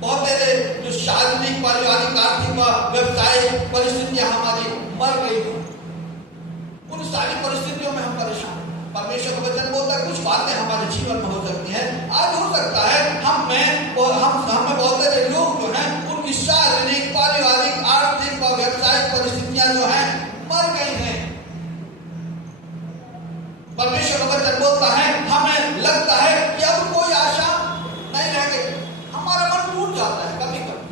बहुत सारे जो शारीरिक, पारिवारिक, आर्थिक, व्यवसायिक परिस्थितियां हमारी मर गई हो, उन सारी परिस्थितियों में हम परेशान। परमेश्वर का वचन बोलता है कुछ बातें हमारे जीवन में हो सकती हैं। आज हो सकता है हम में बहुत सारे लोग जो हैं उनकी शारीरिक, पारिवारिक, आर्थिक और व्यवसायिक परिस्थितियां जो हैं मर गई हैं। परमेश्वर का वचन बोलता है हमें लगता है कि अब कोई आशा नहीं रह गई, हमारा मन टूट जाता है। कभी कभी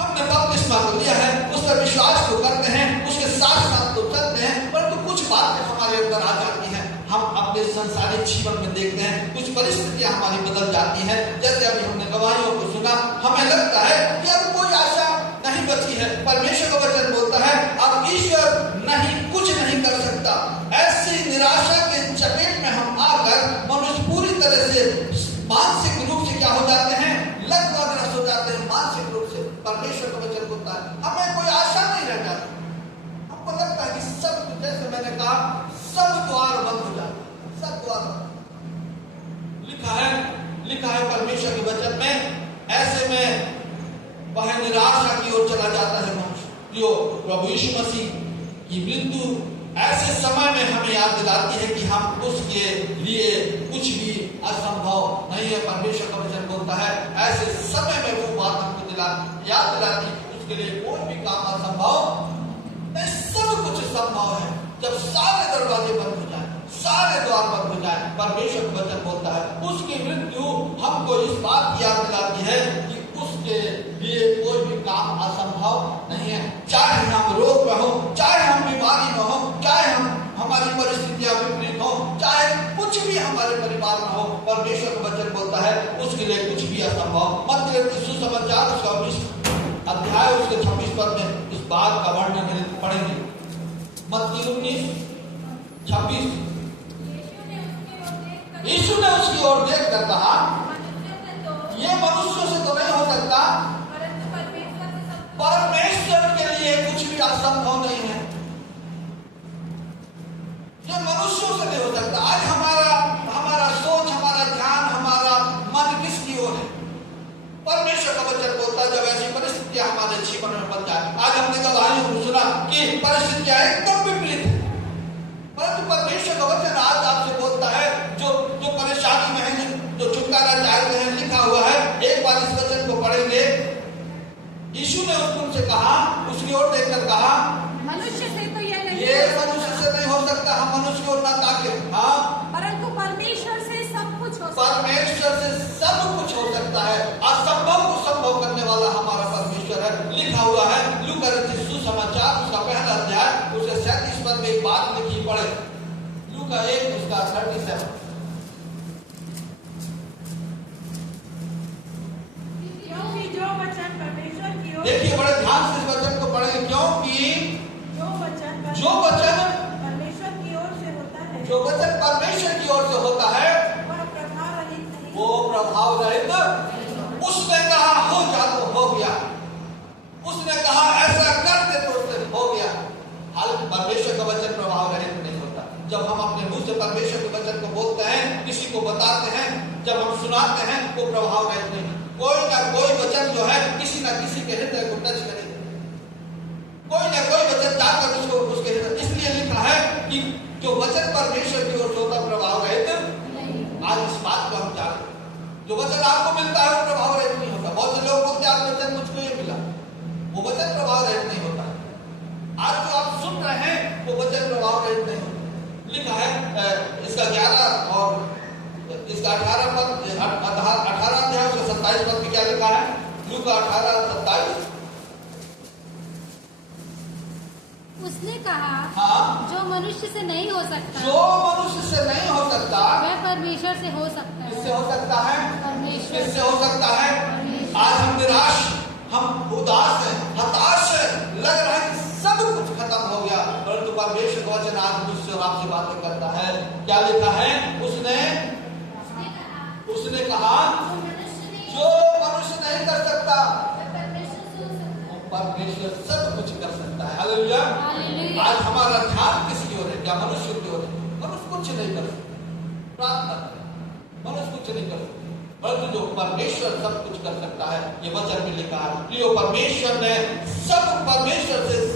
हमने बपतिस्मा को लिया है, उस पर विश्वास को करते हैं, उसके साथ साथ तो चलते हैं, परंतु कुछ बातें हमारे अंदर आ जाती हैं। हम अपने संसारिक जीवन में देखते हैं कुछ परिस्थितियां हमारी बदल जाती हैं। जैसे अभी हमने गवाहियों को सुना, हमें लगता है कि अब कोई आशा नहीं बची है। परमेश्वर का वचन बोलता है अब ईश्वर कुछ नहीं कर सकता। ऐसी निराशा के चपेट में हम आकर मनुष्य पूरी तरह से मानसिक रूप से क्या हो जाते हैं, लग्नग्रस्त हो जाते हैं मानसिक रूप से। परमेश्वर का वचन बोलता है हमें कोई आशा नहीं रह जाती। हमको लगता है कि सब, जैसे मैंने कहा, सब द्वार बंद हो जाते हैं, सब द्वार। लिखा है परमेश्वर के वचन में, ऐसे में वह निराशा की ओर चला जाता है मनुष्य। जो प्रभु यीशु मसीह की मृत्यु ऐसे समय में हमें याद दिलाती है कि हम उसके लिए कुछ भी असंभव नहीं है। परमेश्वर का वचन बोलता है ऐसे समय में वो बात हमको याद दिलाती है कि उसके लिए कोई भी काम असंभव नहीं, सब कुछ संभव है। जब सारे दरवाजे बंद हो जाए, सारे द्वार बंद हो जाए, परमेश्वर का वचन बोलता है उसकी मृत्यु हमको इस बात की याद दिलाती है कि उसके लिए कोई भी काम असंभव नहीं है। चाहे हम रोग में हो, चाहे हम बीमारी में हो, चाहे हमारी परिस्थितियां विपरीत हो, चाहे कुछ भी हमारे परिवार में हो, परमेश्वर का वचन बोलता है उसके लिए कुछ भी असंभव। मत्ती सुसमाचार उसका 19 अध्याय उसके 26 पद में इस बात का वर्णन पढ़ेंगे। मत्ती 19:26। यीशु ने उसकी ओर देखकर कहा ये मनुष्यों से तो नहीं हो सकता, परमेश्वर के लिए कुछ भी असंभव नहीं है। ये मनुष्यों से नहीं हो सकता। आज हमारा सोच, हमारा ध्यान, हमारा मन किसकी ओर है? परमेश्वर का वचन बोलता है जब ऐसी परिस्थितियां हमारे जीवन में बन जाए। आज हमने गवाहियों को सुना कि परिस्थितियां एकदम विपरीत है, परंतु परमेश्वर का वचन आज आपसे बोलता है जो परेशानी में है, जो छुटकारा चाहते हैं, लिखा हुआ है। एक बार इस वचन को पढ़ेंगे। यीशु ने उनसे कहा, उसकी ओर देखकर कहा मनुष्य से तो ये मनुष्य से नहीं हो सकता, हम मनुष्य की ओर ना ताके, हाँ, परंतु परमेश्वर से सब कुछ हो सकता है। परमेश्वर से सब कुछ हो सकता है। असंभव को संभव करने वाला हमारा परमेश्वर है। लिखा हुआ है लूका रचित सुसमाचार उसका 1 अध्याय उसके 37 पद में एक बात लिखी, पढ़े। लूका 1 उसका 37। देखिए बड़े ध्यान से इस वचन को पढ़ेंगे, क्योंकि जो वचन परमेश्वर की ओर से होता है, जो वचन परमेश्वर की ओर से होता है वो प्रभाव रहित। उसने कहा हो जा तो हो गया, उसने कहा ऐसा कर दे तो उससे हो गया। हालांकि परमेश्वर का वचन प्रभाव रहित नहीं होता। जब हम अपने मुंह से परमेश्वर के वचन को बोलते हैं, किसी को बताते हैं, जब हम सुनाते हैं, वो प्रभाव रहित नहीं। कोई ना कोई वचन जो है किसी ना किसी के हृदय को टच करेगा, कोई ना कोई वचन जाकर उसके हृदय। इसलिए लिखा है कि जो वचन परमेश्वर की ओर से होता प्रभाव रहित। आज इस बात को हम जानते हैं, जो वचन आपको मिलता है वो प्रभाव रहित नहीं होता। बहुत से लोग बोलते हैं आप वचन मुझको ये मिला, वो वचन प्रभाव रहित नहीं होता। आज जो आप सुन रहे हैं वो वचन प्रभाव रहित नहीं होता। लिखा है इसका 11 और इसका 18 पद 18 अध्याय उसका 27 पद में क्या लिखा है? लूका 18:27। उसने कहा हाँ, जो मनुष्य से नहीं हो सकता, जो मनुष्य से नहीं हो सकता वह परमेश्वर से हो सकता है। किससे हो सकता है? परमेश्वर किससे हो सकता है? परमेश्वर। आज हम निराश, हम उदास हैं, हताश हैं, लग रहा है कि सब कुछ खत्म हो गया, परंतु परमेश्वर का वचन आज मुझसे और आपसे बातें करता है। क्या लिखा है? उसने कहा जो मनुष्य नहीं कर सकता, परमेश्वर सब कुछ कर सकता है। हालेलुया। आज हमारा ध्यान किसकी ओर है? क्या मनुष्य की ओर है? मनुष्य कुछ नहीं कर सकता। प्रार्थना करें, मनुष्य कुछ नहीं कर सकता, परंतु जो परमेश्वर सब कुछ कर सकता है, ये वचन में लिखा है कि वो परमेश्वर से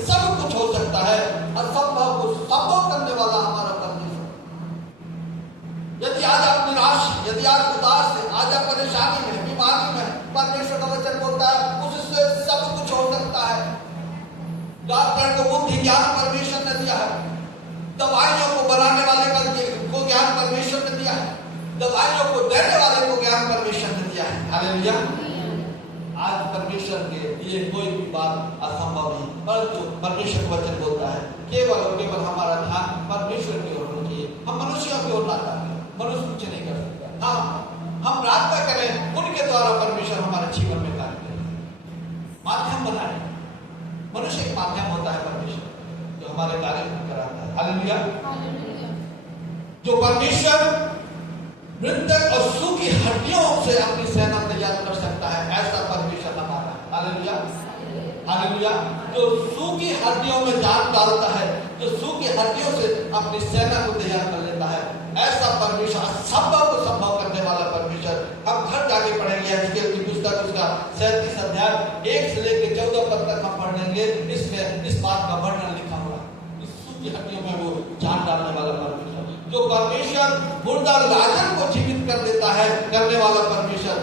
सब कुछ हो सकता है। असंभव को संभव करने वाला हमारा परमेश्वर। यदि आज आप निराश, यदि आप उदास है, आज आप परेशानी में, बीमारी में, परमेश्वर का वचन बोलता है उससे सब कुछ हो सकता है। डॉक्टर को बुद्धि ज्ञान परमेश्वर ने दिया है, दवाइयों को बनाने वाले को ज्ञान परमेश्वर ने दिया है, दवाइयों को देने वाले को ज्ञान परमेश्वर ने दिया है। हालेलुया। आज परमेश्वर के लिए कोई भी बात असंभव नहीं, परंतु परमेश्वर का वचन बोलता है केवल और केवल हमारा ध्यान परमेश्वर की ओर होना चाहिए। हम मनुष्यों की ओर ना जाएं, मनुष्य कुछ नहीं कर सकता। हाँ, हम प्रार्थना करें, उनके द्वारा परमेश्वर हमारे जीवन में कार्य करें, माध्यम बनाए। मनुष्य एक माध्यम होता है परमेश्वर जो हमारे कार्य कराता है। हालेलुया। जो परमेश्वर मृतक और सूखी हड्डियों से अपनी सेना तैयार कर सकता है, ऐसा परमेश्वर हमारा। हालेलुया। हालेलुया। जो सूखी हड्डियों में जान डालता है, जो सूखी हड्डियों से अपनी सेना को तैयार कर लेता है, ऐसा परमेश्वर, असंभव को संभव करने वाला परमेश्वर। हम घर जाके पढ़ेंगे एहजकेल की पुस्तक, उसका 37 अध्याय 1 से लेकर 14 पद तक हम पढ़ेंगे। इसमें इस बात का वर्णन लिखा हुआ है। इस सूखी हड्डियों में वो जान डालने वाला परमेश्वर, जो परमेश्वर मुर्दा लाजर को जीवित कर देता है, करने वाला परमेश्वर,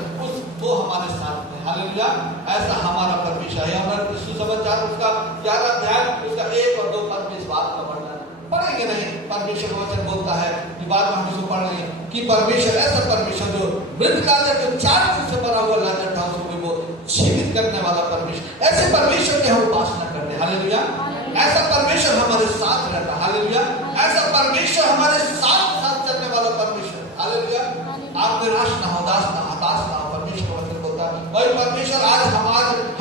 वो हमारे साथ में। हालेलुया। ऐसा हमारा परमेश्वर है। हमारे सुसमाचार उसका 11 अध्याय उसका 1 और 2 पद में इस बात का वर्णन पढ़ेंगे नहीं। परमेश्वर वचन बोलता है कि बाद में हम इसको पढ़ेंगे कि परमेश्वर ऐसा परमेश्वर जो मृत लाजर, जो 4 दिन से बना हुआ लाजर था, उसको वो जीवित करने वाला परमेश्वर, ऐसे परमेश्वर की हम उपासना करते हैं। हालेलुया। ऐसा परमेश्वर हमारे साथ रहता है। हालेलुया। ऐसा परमेश्वर हमारे साथ चलने वाला परमेश्वर। हालेलुया। आप निराश ना हो, उदास ना, हताश ना हो, परमेश्वर का वचन बोलता है वही परमेश्वर आज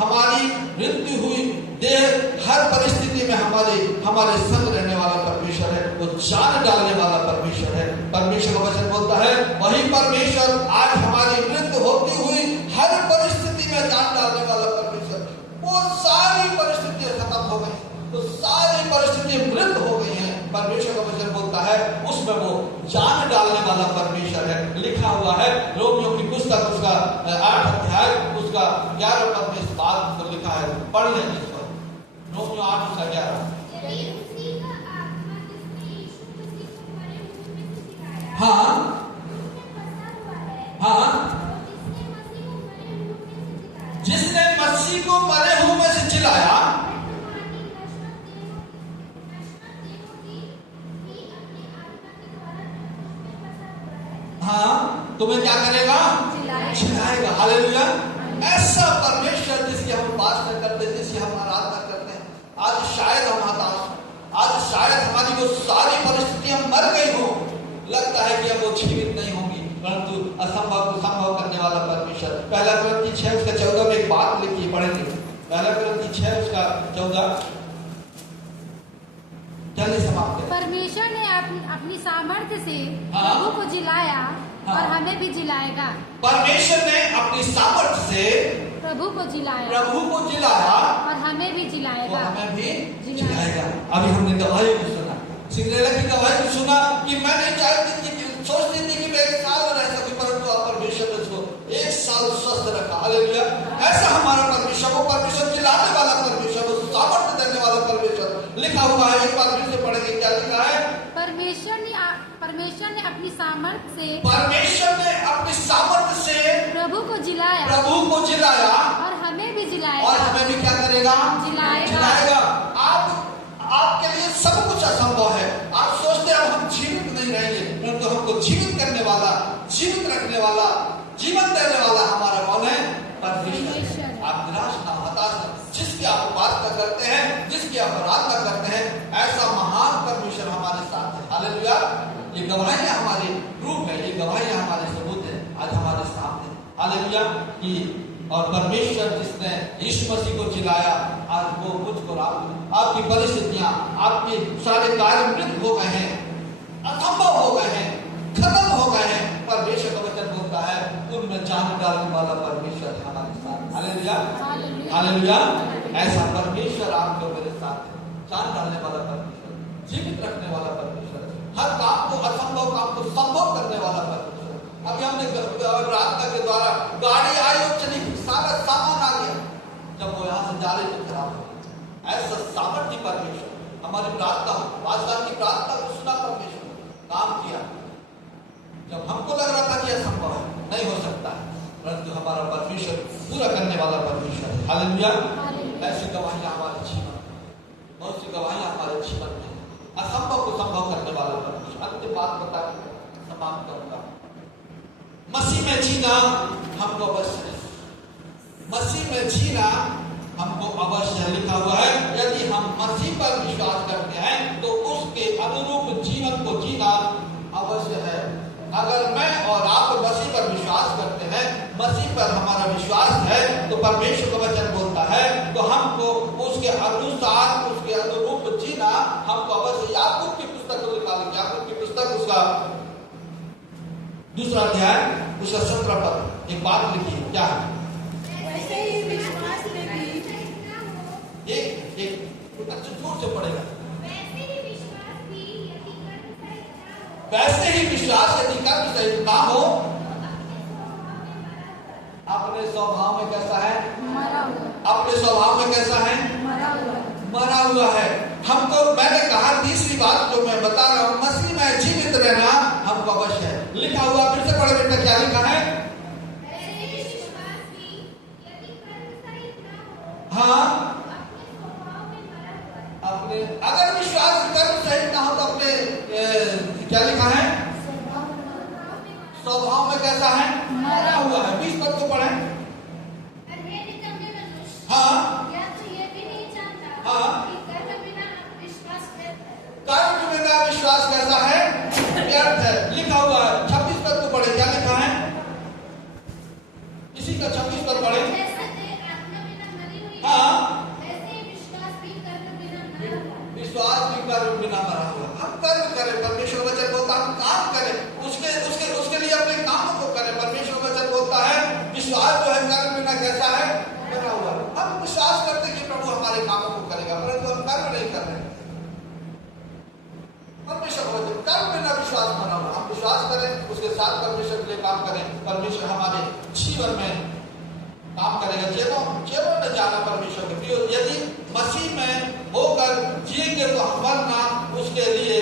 हमारी मृत्यु हुई देह हर परिस्थिति में हमारे संग रहने वाला परमेश्वर है, वो जान डालने वाला परमेश्वर है। परमेश्वर का वचन बोलता है वही परमेश्वर आज हमारी मृत्यु होती हुई हर परिस्थिति में जान डालने वाला परमेश्वर। वो सारी परिस्थितियां खत्म हो गई, तो सारी परिस्थितियां मृत हो गई हैं। परमेश्वर का वचन बोलता है उसमें वो जान डालने वाला परमेश्वर है। लिखा हुआ है रोमियों की पुस्तक उसका 8 अध्याय उसका 11 पद में इस बात को लिखा है। पढ़ लें इस पर, रोमियों 8 उसका 11। हाँ हाँ, जिसने मसीह को मरे हुए में से जिलाया, हाँ, तुम्हें क्या करेगा? जिलाएगा। हालेलुया। ऐसा परमेश्वर जिसकी हम उपासना करते हैं, जिसकी हम आराधना करते हैं। आज शायद हम हताश, आज शायद हमारी वो सारी परिस्थितियां मर गई हो, लगता है कि अब वो जीवित नहीं होंगी, परंतु असंभव को संभव करने वाला परमेश्वर। 1 कुरिन्थी 6 उसका 14 में एक बात लिखी, पढ़ेंगे 1 कुरिन्थी 6 उसका 14। जल्दी समाप्त करें। परमेश्वर ने अपनी सामर्थ्य से प्रभु को जिलाया और हमें भी जिलाएगा। परमेश्वर ने अपनी सामर्थ्य से प्रभु को जिलाया और हमें भी जिलाएगा। अभी हमने गवाही को सुना, सिंड्रेला की गवाही को सुना कि मैं नहीं चाहती थी, सोचती थी कि मैं 1 साल रह सकूं, परंतु आप परमेश्वर ने उसको 1 साल स्वस्थ रखा। हालेलुया। ऐसा हमारा परमेश्वर, वो परमेश्वर जिलाने वाला परमेश्वर, वो सामर्थ्य देने वाला परमेश्वर। लिखा हुआ है, एक बार फिर से पढ़ेंगे, क्या लिखा है? परमेश्वर ने अपनी सामर्थ्य से प्रभु को जिलाया और हमें भी क्या करेगा? जिलाएगा। आपके लिए सब कुछ असंभव है। आप सोचते हैं हम जीवित नहीं रहेंगे, परंतु हमको जीवित करने वाला, जीवित रखने वाला, जीवन देने वाला हमारा कौन है? परमेश्वर। आप निराश ना, हताश ना, जिसकी आप उपासना करते हैं, जिसकी आप आराधना करते हैं, ऐसा महान परमेश्वर हमारे साथ है। हालेलुया। ये गवाहियां हमारे प्रूफ है, ये गवाहियां हमारे सबूत है आज हमारे सामने। हालेलुया। कि और परमेश्वर जिसने यीशु मसीह को जिलाया, आज वो मुझको आपकी परिस्थितियां, आपके सारे कार्य मृत हो गए हैं, असंभव हो गए हैं, खत्म हो गए हैं। परमेश्वर का वचन बोलता है उनमें जान डालने वाला परमेश्वर हमारे हालेलुया, हालेलुया। ऐसा परमेश्वर आपके मेरे साथ है, जान डालने वाला परमेश्वर, जीवित रखने वाला परमेश्वर, हर काम को असंभव काम को संभव करने वाला परमेश्वर। अभी हमने प्रार्थना के द्वारा गाड़ी आई और चली, सारा सामान आ गया, जब वो यहाँ से जा रही तो खराब हो गया। ऐसा सामर्थ्य परमेश्वर हमारी प्रार्थना, आस्था की प्रार्थना को सुना परमेश्वर, काम किया जब हमको लग रहा था कि असंभव है, नहीं हो सकता है, परंतु हमारा परमेश्वर पूरा करने वाला परमेश्वर है। हालेलुया। ऐसी गवाहियां हमारे जीवन, बहुत सी गवाहियां हमारे जीवन में, असंभव को संभव करने वाला परमेश्वर। अंतिम बात बता के समाप्त करूंगा। मसीह में जीना हमको अवश्य है, मसीह में जीना हमको अवश्य है। लिखा हुआ है यदि हम मसीह पर विश्वास करते हैं तो उसके अनुरूप जीवन को जीना अवश्य है। अगर मैं और आप मसीह पर विश्वास करते हैं, मसीह पर हमारा विश्वास है, तो परमेश्वर का वचन बोलता है तो हमको उसके अनुसार, उसके अनुरूप जीना हमको अवश्य। याकूब की पुस्तक को निकालें, याकूब की पुस्तक उसका 2 अध्याय उसका 17 पद, एक बात लिखी है, क्या है? वैसे ही विश्वास में भी एक अच्छे जोर से पड़ेगा। वैसे ही विश्वास वैसे ही विश्वास यदि कर्म सहित ना हो, अपने स्वभाव में कैसा है? मरा हुआ, अपने स्वभाव में कैसा है? मरा हुआ है। हमको, मैंने कहा तीसरी बात जो मैं बता रहा हूं, मसीह में जीवित रहना हमको अवश्य है। लिखा हुआ, फिर से पढ़े बेटा, क्या लिखा है? हाँ, अपने अगर विश्वास कर्म सहित ना हो तो अपने क्या लिखा है? स्वभाव में कैसा है? मरा हुआ है। 20 पद को पढ़े। हाँ, हाँ, कर्म बिना विश्वास कैसा है? व्यर्थ है। लिखा हुआ है। 26 पद को पढ़े, क्या लिखा है? इसी का 26 पद पढ़े। हाँ, विश्वास भी कर्म बिना मरा हुआ। हम कर्म करें, परमेश्वर वचन बोलता है हम काम करें, उसके लिए अपने कामों को करें। परमेश्वर वचन बोलता है विश्वास जो है कर्म बिना कैसा है? मरा हुआ। हम विश्वास करते हैं कि प्रभु हमारे कामों को करेगा, परंतु हम कर्म नहीं कर रहे। परमेश्वर वचन कर्म बिना विश्वास मरा हुआ। हम विश्वास करें, उसके साथ परमेश्वर के लिए काम करें, परमेश्वर हमारे जीवन में काम करेगा। जीवन में जाना परमेश्वर के प्रिय, यदि मसीह में होकर जिएंगे तो मरना उसके लिए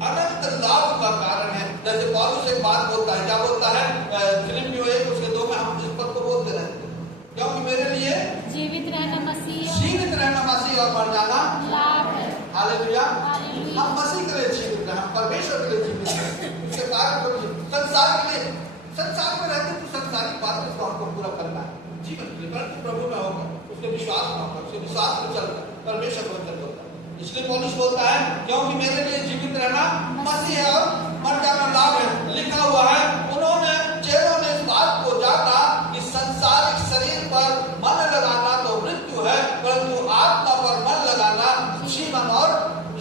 अनंत लाभ का कारण है। जैसे पौलुस एक बात बोलता है, क्या बोलता है? फिलिप्पियों 1 उसके 2 में हम इस पद को बोलते रहते हैं, क्योंकि मेरे लिए जीवित रहना मसीह और मर जाना लाभ है। हालेलुया। हम मसीह के लिए जीवित हैं, हम परमेश्वर के लिए जीवित हैं। उसके कारण संसार के लिए, संसार में रहते तो संसारिक बातें को हमको पूरा करना है जीवन के लिए, परंतु प्रभु में होकर, उसके विश्वास में होकर, उसके विश्वास में चलकर परमेश्वर को वचन बोलता है। इसलिए पौलुस बोलता है क्योंकि मेरे लिए जीवित रहना मसीह है और मर जाना लाभ है। लिखा हुआ है उन्होंने, जिन्होंने इस बात को जाना कि संसारिक शरीर पर मन लगाना तो मृत्यु है, परंतु आत्मा पर मन लगाना जीवन और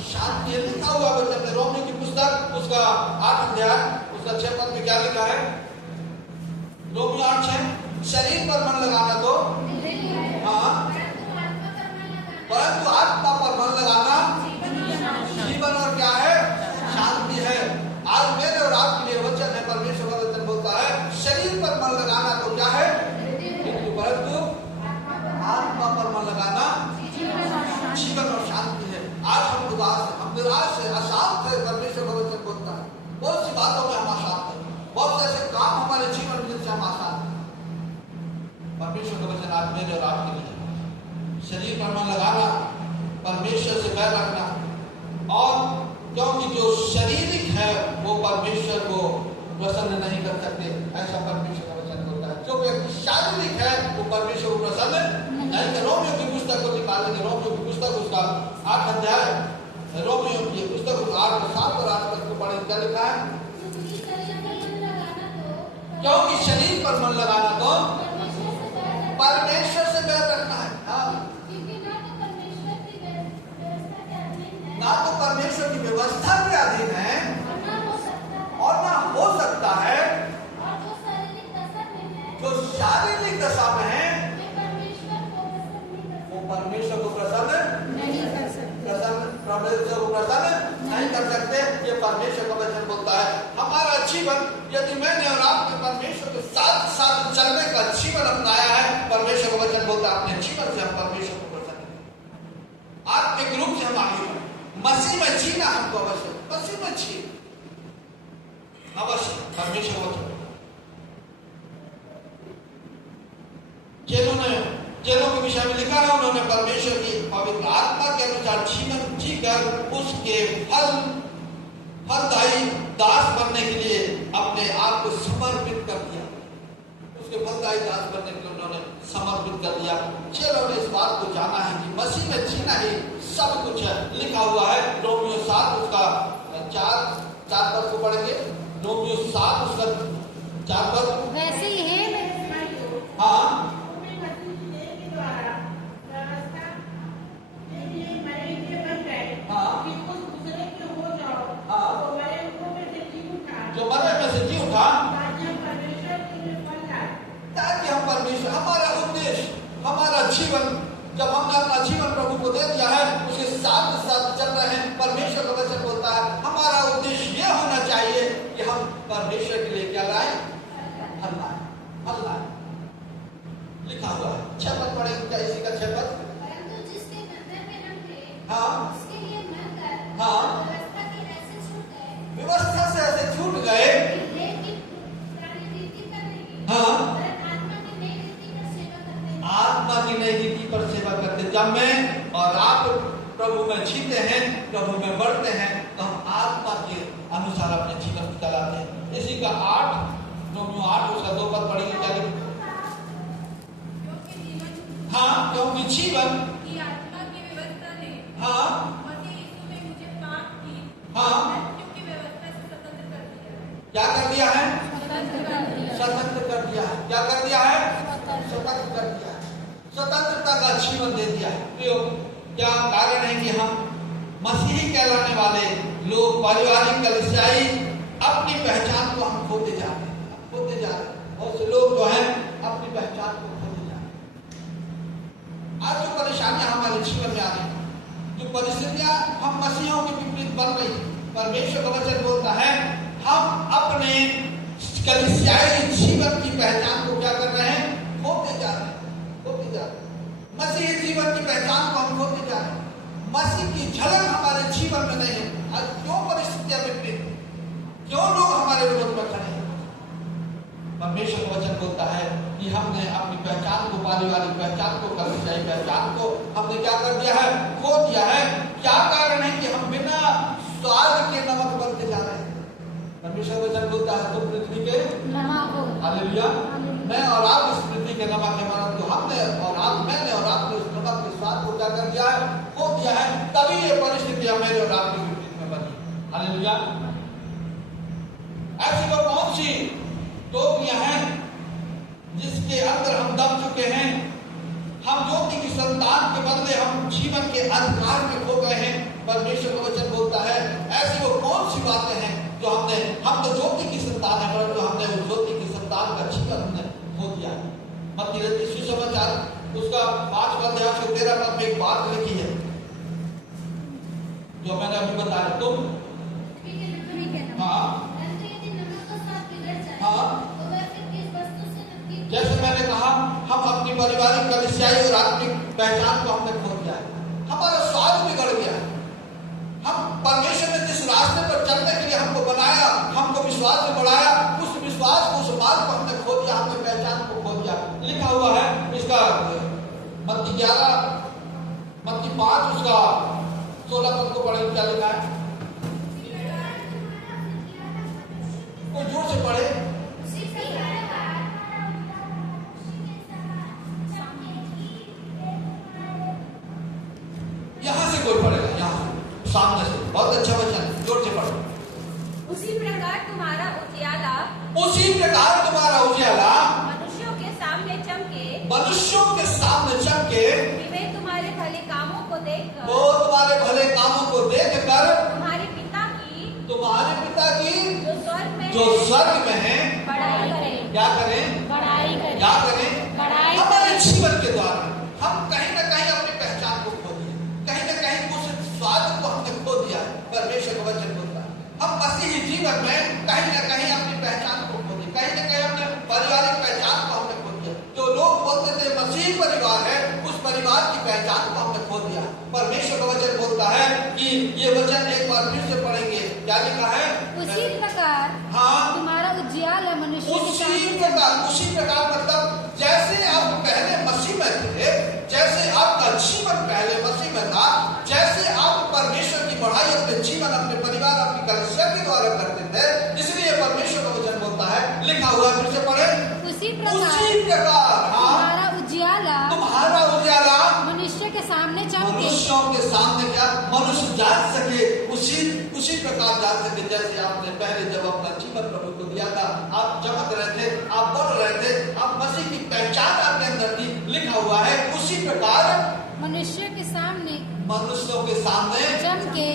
शांति है। लिखा हुआ वचन में रोमियो की पुस्तक उसका 8 अध्याय उसका 6 पद में क्या लिखा है? रोमियो 8:6, शरीर पर मन लगाना तो हाँ, परंतु आत्मा पर मन लगाना जीवन और क्या है? शांति है। आज मेरे और आपके लिए वचन है, परमेश्वर का वचन बोलता है शरीर पर मन लगाना तो क्या है? परंतु आत्मा पर मन लगाना जीवन और शांति है। आज हम उदास है, हम निराश है, अशांत है, परमेश्वर का वचन बोलता है बहुत सी बातों में हम अशांत है, बहुत ऐसे काम हमारे जीवन में जिनसे हम अशांत है। परमेश्वर का वचन आज मेरे और आपके लिए शरीर पर मन लगाना, परमेश्वर से बैर रखना, और क्योंकि जो शारीरिक है वो परमेश्वर को प्रसन्न नहीं कर सकते, ऐसा परमेश्वर का वचन बोलता है। जो व्यक्ति शारीरिक है वो परमेश्वर को प्रसन्न नहीं कर। रोमियो की पुस्तक को निकालेंगे, रोमियो की पुस्तक उसका 8 अध्याय, रोमियो की पुस्तक 8 7 और 8 को पढ़े, क्या लिखा है? क्योंकि शरीर पर मन लगाना तो परमेश्वर से बैर रखना है। ना तो परमेश्वर की व्यवस्था के अधीन है और ना हो सकता है। जो शारीरिक दशा में है परमेश्वर का वचन बोलता है हमारा जीवन, यदि मैंने और आपने परमेश्वर के साथ साथ चलने का जीवन अपनाया है, परमेश्वर का वचन बोलता है अपने जीवन से हम परमेश्वर को प्रसन्न करें, आत्मिक रूप से हम आगे बढ़े। मसीह में जीना हमको अवश्य, मसीह में जी अवश्य परमेश्वर का वचन। चेलों के विषय में लिखा है उन्होंने परमेश्वर की पवित्र आत्मा के अनुसार जीवन जीकर उसके फलदायी दास बनने के लिए अपने आप को समर्पित कर दिया। उसके फलदायी दास बनने के लिए उन्होंने समर्पित कर दिया। चेलों ने इस बात को जाना है कि मसीह में जीना ही सब कुछ है। लिखा हुआ है रोमियो 7 उसका 4 पद को पढ़ेंगे। रोमियो 7 उसका 4 पद। वैसे ही है हाँ जो मरे में से जी उठा ताकि हम परमेश्वर, हमारा उद्देश्य, हमारा जीवन, जब हमने अपना जीवन प्रभु को दे दिया है, उसके साथ साथ चल रहे हैं। परमेश्वर का वचन बोलता है हमारा उद्देश्य यह होना चाहिए कि हम परमेश्वर के लिए क्या लाए, फल लाए। लिखा हुआ है 6 पद पढ़ेंगे क्या इसी का 6 पद। हाँ हाँ व्यवस्था से ऐसे छूट गए। हाँ आत्मा की नई रीति पर सेवा करते। जब मैं और आप प्रभु में जीते हैं, प्रभु में बढ़ते हैं, तो हम आत्मा के अनुसार अपने जीवन को चलाते हैं। इसी का 8 उसका 2 पद पढ़ेंगे क्या लिखा। हाँ क्योंकि जीवन की आत्मा की व्यवस्था ने हाँ मसीह यीशु में मुझे पाप की हाँ मृत्यु की व्यवस्था से स्वतंत्र कर दिया है। क्या कर दिया है, स्वतंत्र कर दिया। स्वतंत्र कर दिया है। क्या कर दिया है, स्वतंत्र कर दिया है। स्वतंत्रता का जीवन दे दिया है। तो क्या कारण है कि हम मसीही कहलाने वाले लोग, पारिवारिक कलीसियाई, अपनी पहचान को हम खोते जा रहे हैं। बहुत से लोग जो है अपनी पहचान को खोते जा रहे हैं। आज जो परेशानियां हमारे जीवन में आ रही, जो परिस्थितियां हम मसीहों के विपरीत बन रही, परमेश्वर का वचन बोलता है हम अपने कलीसियाई जीवन की पहचान को क्या कर रहे हैं, खोते जा रहे हैं। मसीही जीवन की पहचान को हम खोते जा रहे हैं। मसीह की झलक हमारे जीवन में नहीं है। आज क्यों परिस्थितियां विपरीत, क्यों लोग हमारे विरोध में खड़े हैं। परमेश्वर का वचन बोलता है कि हमने अपनी पहचान को, पारिवारिक पहचान को, कलीसियाई पहचान को हमने क्या कर दिया है, खो दिया है। क्या कारण है कि हम बिना स्वाद के नमक बनते जा रहे हैं। परमेश्वर वचन बोलता है तुम पृथ्वी के नमक हो। हालेलुया। मैं और आप इस पृथ्वी के नमक है। तो हमने और आप, मैंने और आपने उस नमक के स्वाद को क्या कर दिया है, खो दिया है। तभी ये परिस्थितियां मेरे और आपके विपरीत में बनी। हालेलुया। ऐसी वो कौन सी टोपियां हैं जिसके अंदर हम दब चुके हैं। हम ज्योति की संतान के बदले हम जीवन के अंधकार में खो गए हैं। परमेश्वर का वचन बोलता है ऐसी वो कौन सी बातें हैं जो हम तो ज्योति की संतान है, परंतु हमने उस ज्योति की संतान का जीवन हमने खो दिया। मत्ती रचित सुसमाचार उसका 5वां अध्याय से 13 पद में एक बात लिखी है जो मैंने अभी बताया। तुम हाँ हाँ जैसे मैंने कहा हम अपनी पारिवारिक, कलीसियाई और आत्मिक पहचान को हमने खो दिया है। हमारा स्वाद बिगड़ गया है। हम परमेश्वर ने जिस रास्ते पर चलने के लिए हमको बनाया, हमको विश्वास में बढ़ाया, उस विश्वास को, उस मार्ग को हमने खो दिया, हमने पहचान को खो दिया। लिखा हुआ है इसका मत्ती 5 उसका 16 पद को पढ़े। क्या लिखा है, कोई जोर से पढ़े। यहां से कोई पढ़ेगा, यहां सामने से। बहुत अच्छा वचन, जोर से पढ़ो। उसी प्रकार तुम्हारा उजियाला मनुष्यों के सामने चमके, वे तुम्हारे भले कामों को देखकर, वो तुम्हारे भले कामों को देखकर तुम्हारे पिता की जो स्वर्ग में है बड़ाई करें। क्या करें, बड़ाई करें। क्या करें, बड़ाई हमारे करें। जीवन के द्वारा हम कहीं ना कहीं अपनी पहचान को खो दिया, कहीं ना कहीं उस स्वाद को हमने खो दिया है। परमेश्वर का वचन बोलता है हम जीवन में कहीं ना कहीं अपनी पहचान को खो दिया, कहीं ना कहीं अपने पारिवारिक पहचान को हमने खो दिया। जो लोग बोलते थे मसीह परिवार है, उस परिवार की पहचान को हमने खो दिया। परमेश्वर का वचन बोलता है कि ये वचन एक बार फिर से पढ़ेंगे, क्या लिखा है? उसी प्रकार हाँ, तुम्हारा उजियाला मनुष्य के उसी प्रकार मतलब जैसे आप पहले मसीह में थे, जैसे आपका जीवन पहले मसीह में था, जैसे आप परमेश्वर की बढ़ाई अपने जीवन, अपने परिवार, अपनी कलीसिया के द्वारा करते थे, इसलिए परमेश्वर का वचन बोलता है, लिखा हुआ है, फिर से पढ़े, उसी प्रकार तुम्हारा उजियाला मनुष्य के सामने चमके, मनुष्यों के सामने क्या मनुष्य जान सके, उसी प्रकार जान सके जैसे आपने पहले जब अपना जीवन प्रभु को दिया था, आप चमक रहे थे, आप बढ़ रहे थे, आप मसीह की पहचान आपके अंदर थी। लिखा हुआ है उसी प्रकार मनुष्यों के सामने चमके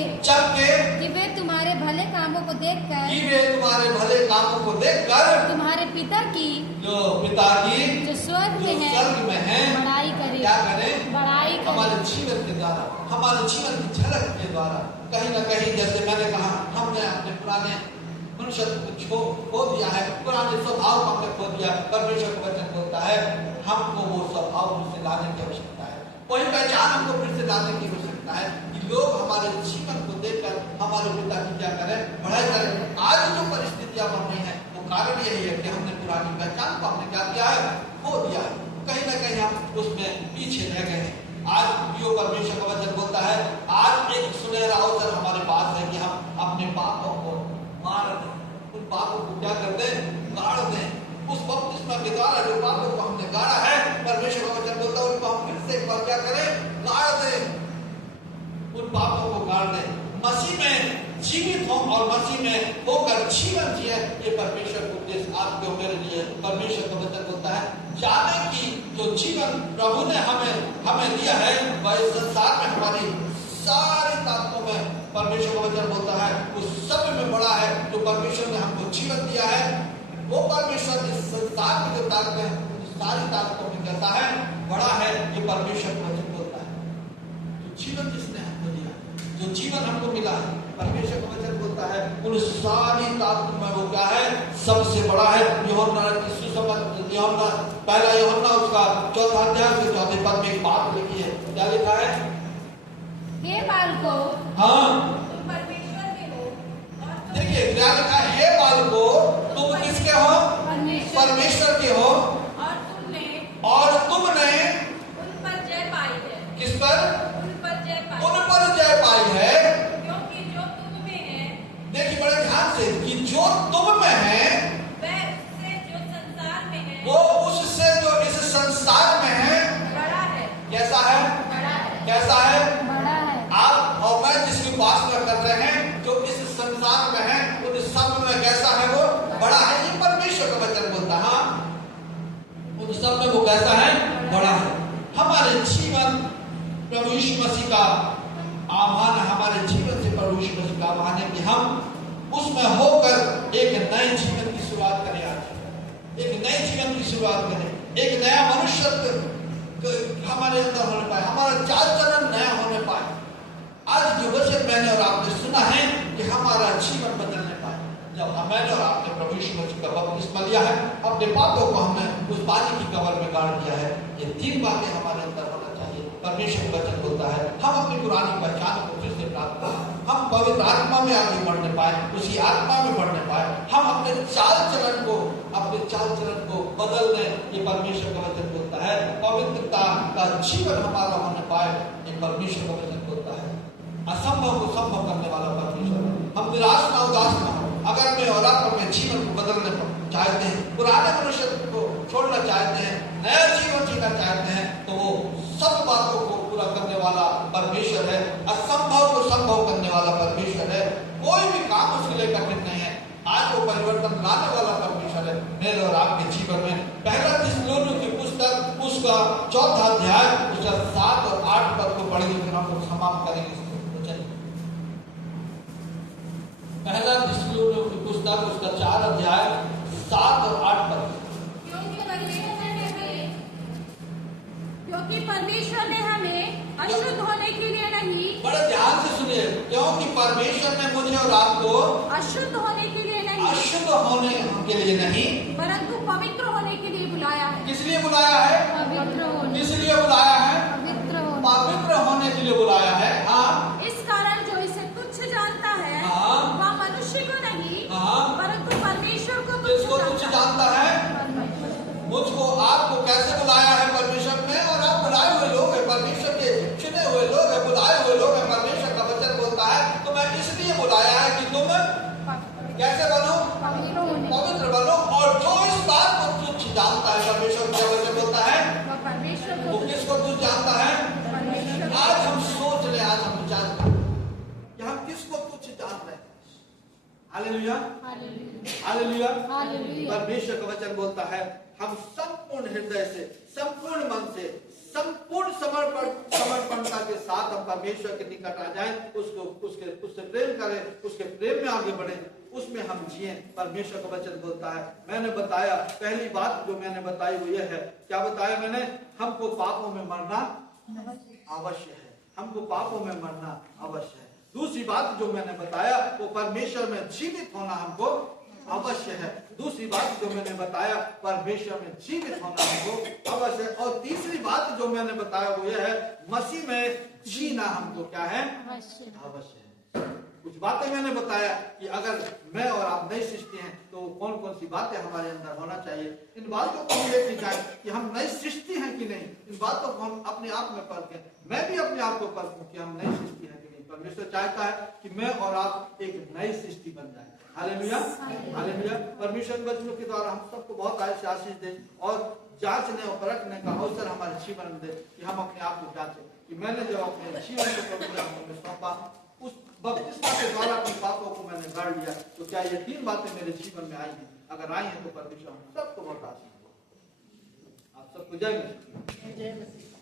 कि वे तुम्हारे भले कामों को देखकर तुम्हारे पिता की जो स्वर्ग में है बड़ाई करे। क्या करें? बड़ाई करे। हमारे जीवन के द्वारा, हमारे जीवन की झलक के द्वारा कहीं ना कहीं, जैसे मैंने कहा, हमने अपने पुराने मनुष्य को खो दिया है, पुराने स्वभाव को हमने खो दिया। परमेश्वर का वचन बोलता है हमको वो स्वभाव फिर से लाने की आवश्यकता है, वही पहचान हमको फिर से लाने की आवश्यकता है कि लोग हमारे जीवन को देखकर हमारे पिता की क्या करें? बढ़ाई करें। आज जो परिस्थितियां बन रही है वो कारण यही है कि हमने पुरानी पहचान को हमने क्या किया है? खो दिया है। कहीं ना कहीं हम उसमें पीछे रह गए हैं। आज जो परमेश्वर का वचन बोलता है, आज एक सुनहरा अवसर हमारे पास है कि हम अपने पापों को मार दें, उन पापों को क्या कर दें? गाड़ दें। उस बपतिस्मा के द्वारा जो पापों को हमने गाड़ा है, परमेश्वर का वचन बोलता है उनको हम फिर से एक बार क्या करें? गाड़ दें, उन पापों को गाड़ दें, मसीह में जीवित हो और मसीह में होकर जीवन जिए। ये परमेश्वर का उद्देश्य आपके और मेरे लिए परमेश्वर का वचन बोलता है। जाने की जो जीवन प्रभु ने हमें दिया है, वह इस संसार में हमारी सारी ताकतों में परमेश्वर का वचन बोलता है उस सब में बड़ा है जो परमेश्वर ने हमको जीवन दिया है। वो परमेश्वर इस संसार की जो ताकत है, सारी ताकतों में कहता है बड़ा है। ये परमेश्वर का वचन बोलता है। जो जीवन जिसने हमको दिया, जो जीवन हमको मिला है, परमेश्वर का वचन बोलता है उन सारी ताकतों में वो क्या है? सबसे बड़ा है। पहला यूहन्ना उसका 4 अध्याय से 4 पद में एक बात लिखी है, क्या लिखा है? हे बालकों, हाँ तुम परमेश्वर के हो और देखिए क्या लिखा है? हे बालकों, तुम किसके हो? परमेश्वर के हो और तुमने उन पर जय पाई है। किस पर? उन पर जय पाई है। क्योंकि जो तुम में है, देखिए बड़े ध्यान से, कि जो तुम में है वह उससे जो संसार में है, वो उससे जो इस संसार में है बड़ा है। कैसा है? बड़ा है। कैसा है? बड़ा है। आप और मैं जिसकी उपासना कर रहे हैं, जो इस संसार में है, उन सब में कैसा है? वो बड़ा है। ये परमेश्वर का वचन बोलता है। उन सब में वो कैसा है? बड़ा है। हमारे जीवन प्रभु यीशु मसीह का आह्वान है, हमारे जीवन से प्रभु यीशु मसीह का आह्वान है कि हम उसमें होकर एक नए जीवन की शुरुआत करें। आज एक नए जीवन की शुरुआत करें, एक नया मनुष्यत्व हमारे अंदर होने पाए, हमारा चाल चलन नया होने पाए। आज जो वचन मैंने और आपने सुना है कि हमारा जीवन बदलने पाए। जब मैंने और आपने प्रभु यीशु मसीह का बपतिस्मा लिया है, अपने पापों को हमने उस पानी की कब्र में गाड़ दिया है, ये 3 बातें हमारे अंदर होना चाहिए। परमेश्वर का वचन बोलता है हम अपनी पुरानी पहचान को फिर से प्राप्त करें, हम पवित्र आत्मा में आगे बढ़ने पाए, उसी आत्मा में बढ़ने पाए, हम अपने चाल चलन को बदल दें। ये परमेश्वर का वचन बोलता है। पवित्रता का जीवन हमारा होने पाए, ये परमेश्वर का वचन बोलता है। असंभव को संभव करने वाला परमेश्वर है। हम निराश ना उदास ना हो। अगर मैं और आप अपने जीवन को बदलने चाहते हैं, पुराने मनुष्य को छोड़ना चाहते हैं, नया जीवन जीना चाहते हैं, तो वो सब बातों को पूरा करने वाला परमेश्वर है। असंभव को संभव करने वाला परमेश्वर है। कोई भी काम उसके लिए कठिन नहीं है। आज वो परिवर्तन लाने वाला परमेश्वर है मेरे और आपके जीवन में। पहला थिस्सलुनीकियों की पुस्तक उसका 4 अध्याय उसका 7 और 8 पद को पढ़ेंगे, फिर हम लोग समाप्त करेंगे। पहला थिस्सलुनीकियों की पुस्तक उसका 4 अध्याय 7 और 8 पद। क्योंकि परमेश्वर ने हमें अशुद्ध होने के लिए नहीं, बड़े ध्यान से सुनिए, क्योंकि परमेश्वर ने मुझे और आपको अशुद्ध होने के लिए नहीं, अशुद्ध होने के लिए नहीं, परंतु पवित्र होने के लिए बुलाया है। किस लिए बुलाया है? पवित्र होने, किस लिए बुलाया है? पवित्र होने। पवित्र होने के लिए बुलाया है। हाँ, इस कारण जो इसे तुच्छ जानता है हाँ। वह मनुष्य को नहीं, हाँ। परंतु परमेश्वर को किसको तुच्छ जानता है? मुझको आपको कैसे बुलाया है परमेश्वर ने? और आप बुलाए हुए लोग हैं, परमेश्वर के चुने हुए लोग हैं, बुलाए हुए लोग हैं। परमेश्वर का वचन बोलता है तो मैं इसलिए बुलाया है कि तुम कैसे बनो? पवित्र बनो। और जो इस बात को तुच्छ जानता है, परमेश्वर का वचन बोलता है वो किसको तुच्छ जानता है? आज हम सोच रहे, आज हम विचार करें कि हम किसको तुच्छ जान रहे हैं। Hallelujah, hallelujah. परमेश्वर का वचन बोलता है हम संपूर्ण हृदय से, संपूर्ण मन से, संपूर्ण समर्पणता के साथ हम परमेश्वर के निकट आ जाएं, उससे प्रेम करें, उसके प्रेम में आगे बढ़े, उसमें हम जिए। परमेश्वर का वचन बोलता है, मैंने बताया, पहली बात जो मैंने बताई वो ये है, क्या बताया मैंने? हमको पापों में मरना अवश्य है, हमको पापों में मरना अवश्य है। दूसरी बात जो मैंने बताया वो परमेश्वर में जीवित होना हमको अवश्य है। दूसरी बात जो मैंने बताया परमेश्वर में जीवित होना हमको अवश्य है। और तीसरी बात जो मैंने बताया वो यह है मसीह में जीना हमको क्या है? अवश्य है। कुछ बातें मैंने बताया कि अगर मैं और आप नई सृष्टि हैं तो कौन कौन सी बातें हमारे अंदर होना चाहिए। इन बातों को हम देखने जाए कि हम नई सृष्टि हैं कि नहीं, इन बातों को हम अपने आप में परखें। मैं भी अपने आप को परखूं कि हम नई सृष्टि हैं कि नहीं। परमेश्वर चाहता है कि मैं और आप एक नई सृष्टि बन जाए। Hallelujah, hallelujah. परमेश्वर वचनों के द्वारा हम सबको बहुत आशीष दे और जांचने और परखने का अवसर हमारे जीवन में दे कि हम अपने आप को जांचें कि मैंने जब अपने जीवन को प्रभु के हाथों में सौंपा, उस बपतिस्मा के द्वारा अपने पापों को मैंने गढ़ लिया, तो क्या ये तीन बातें मेरे जीवन में आई हैं? अगर आई हैं तो परमेश्वर हम सबको बहुत आशीष दे। आप सबको जय मसीह।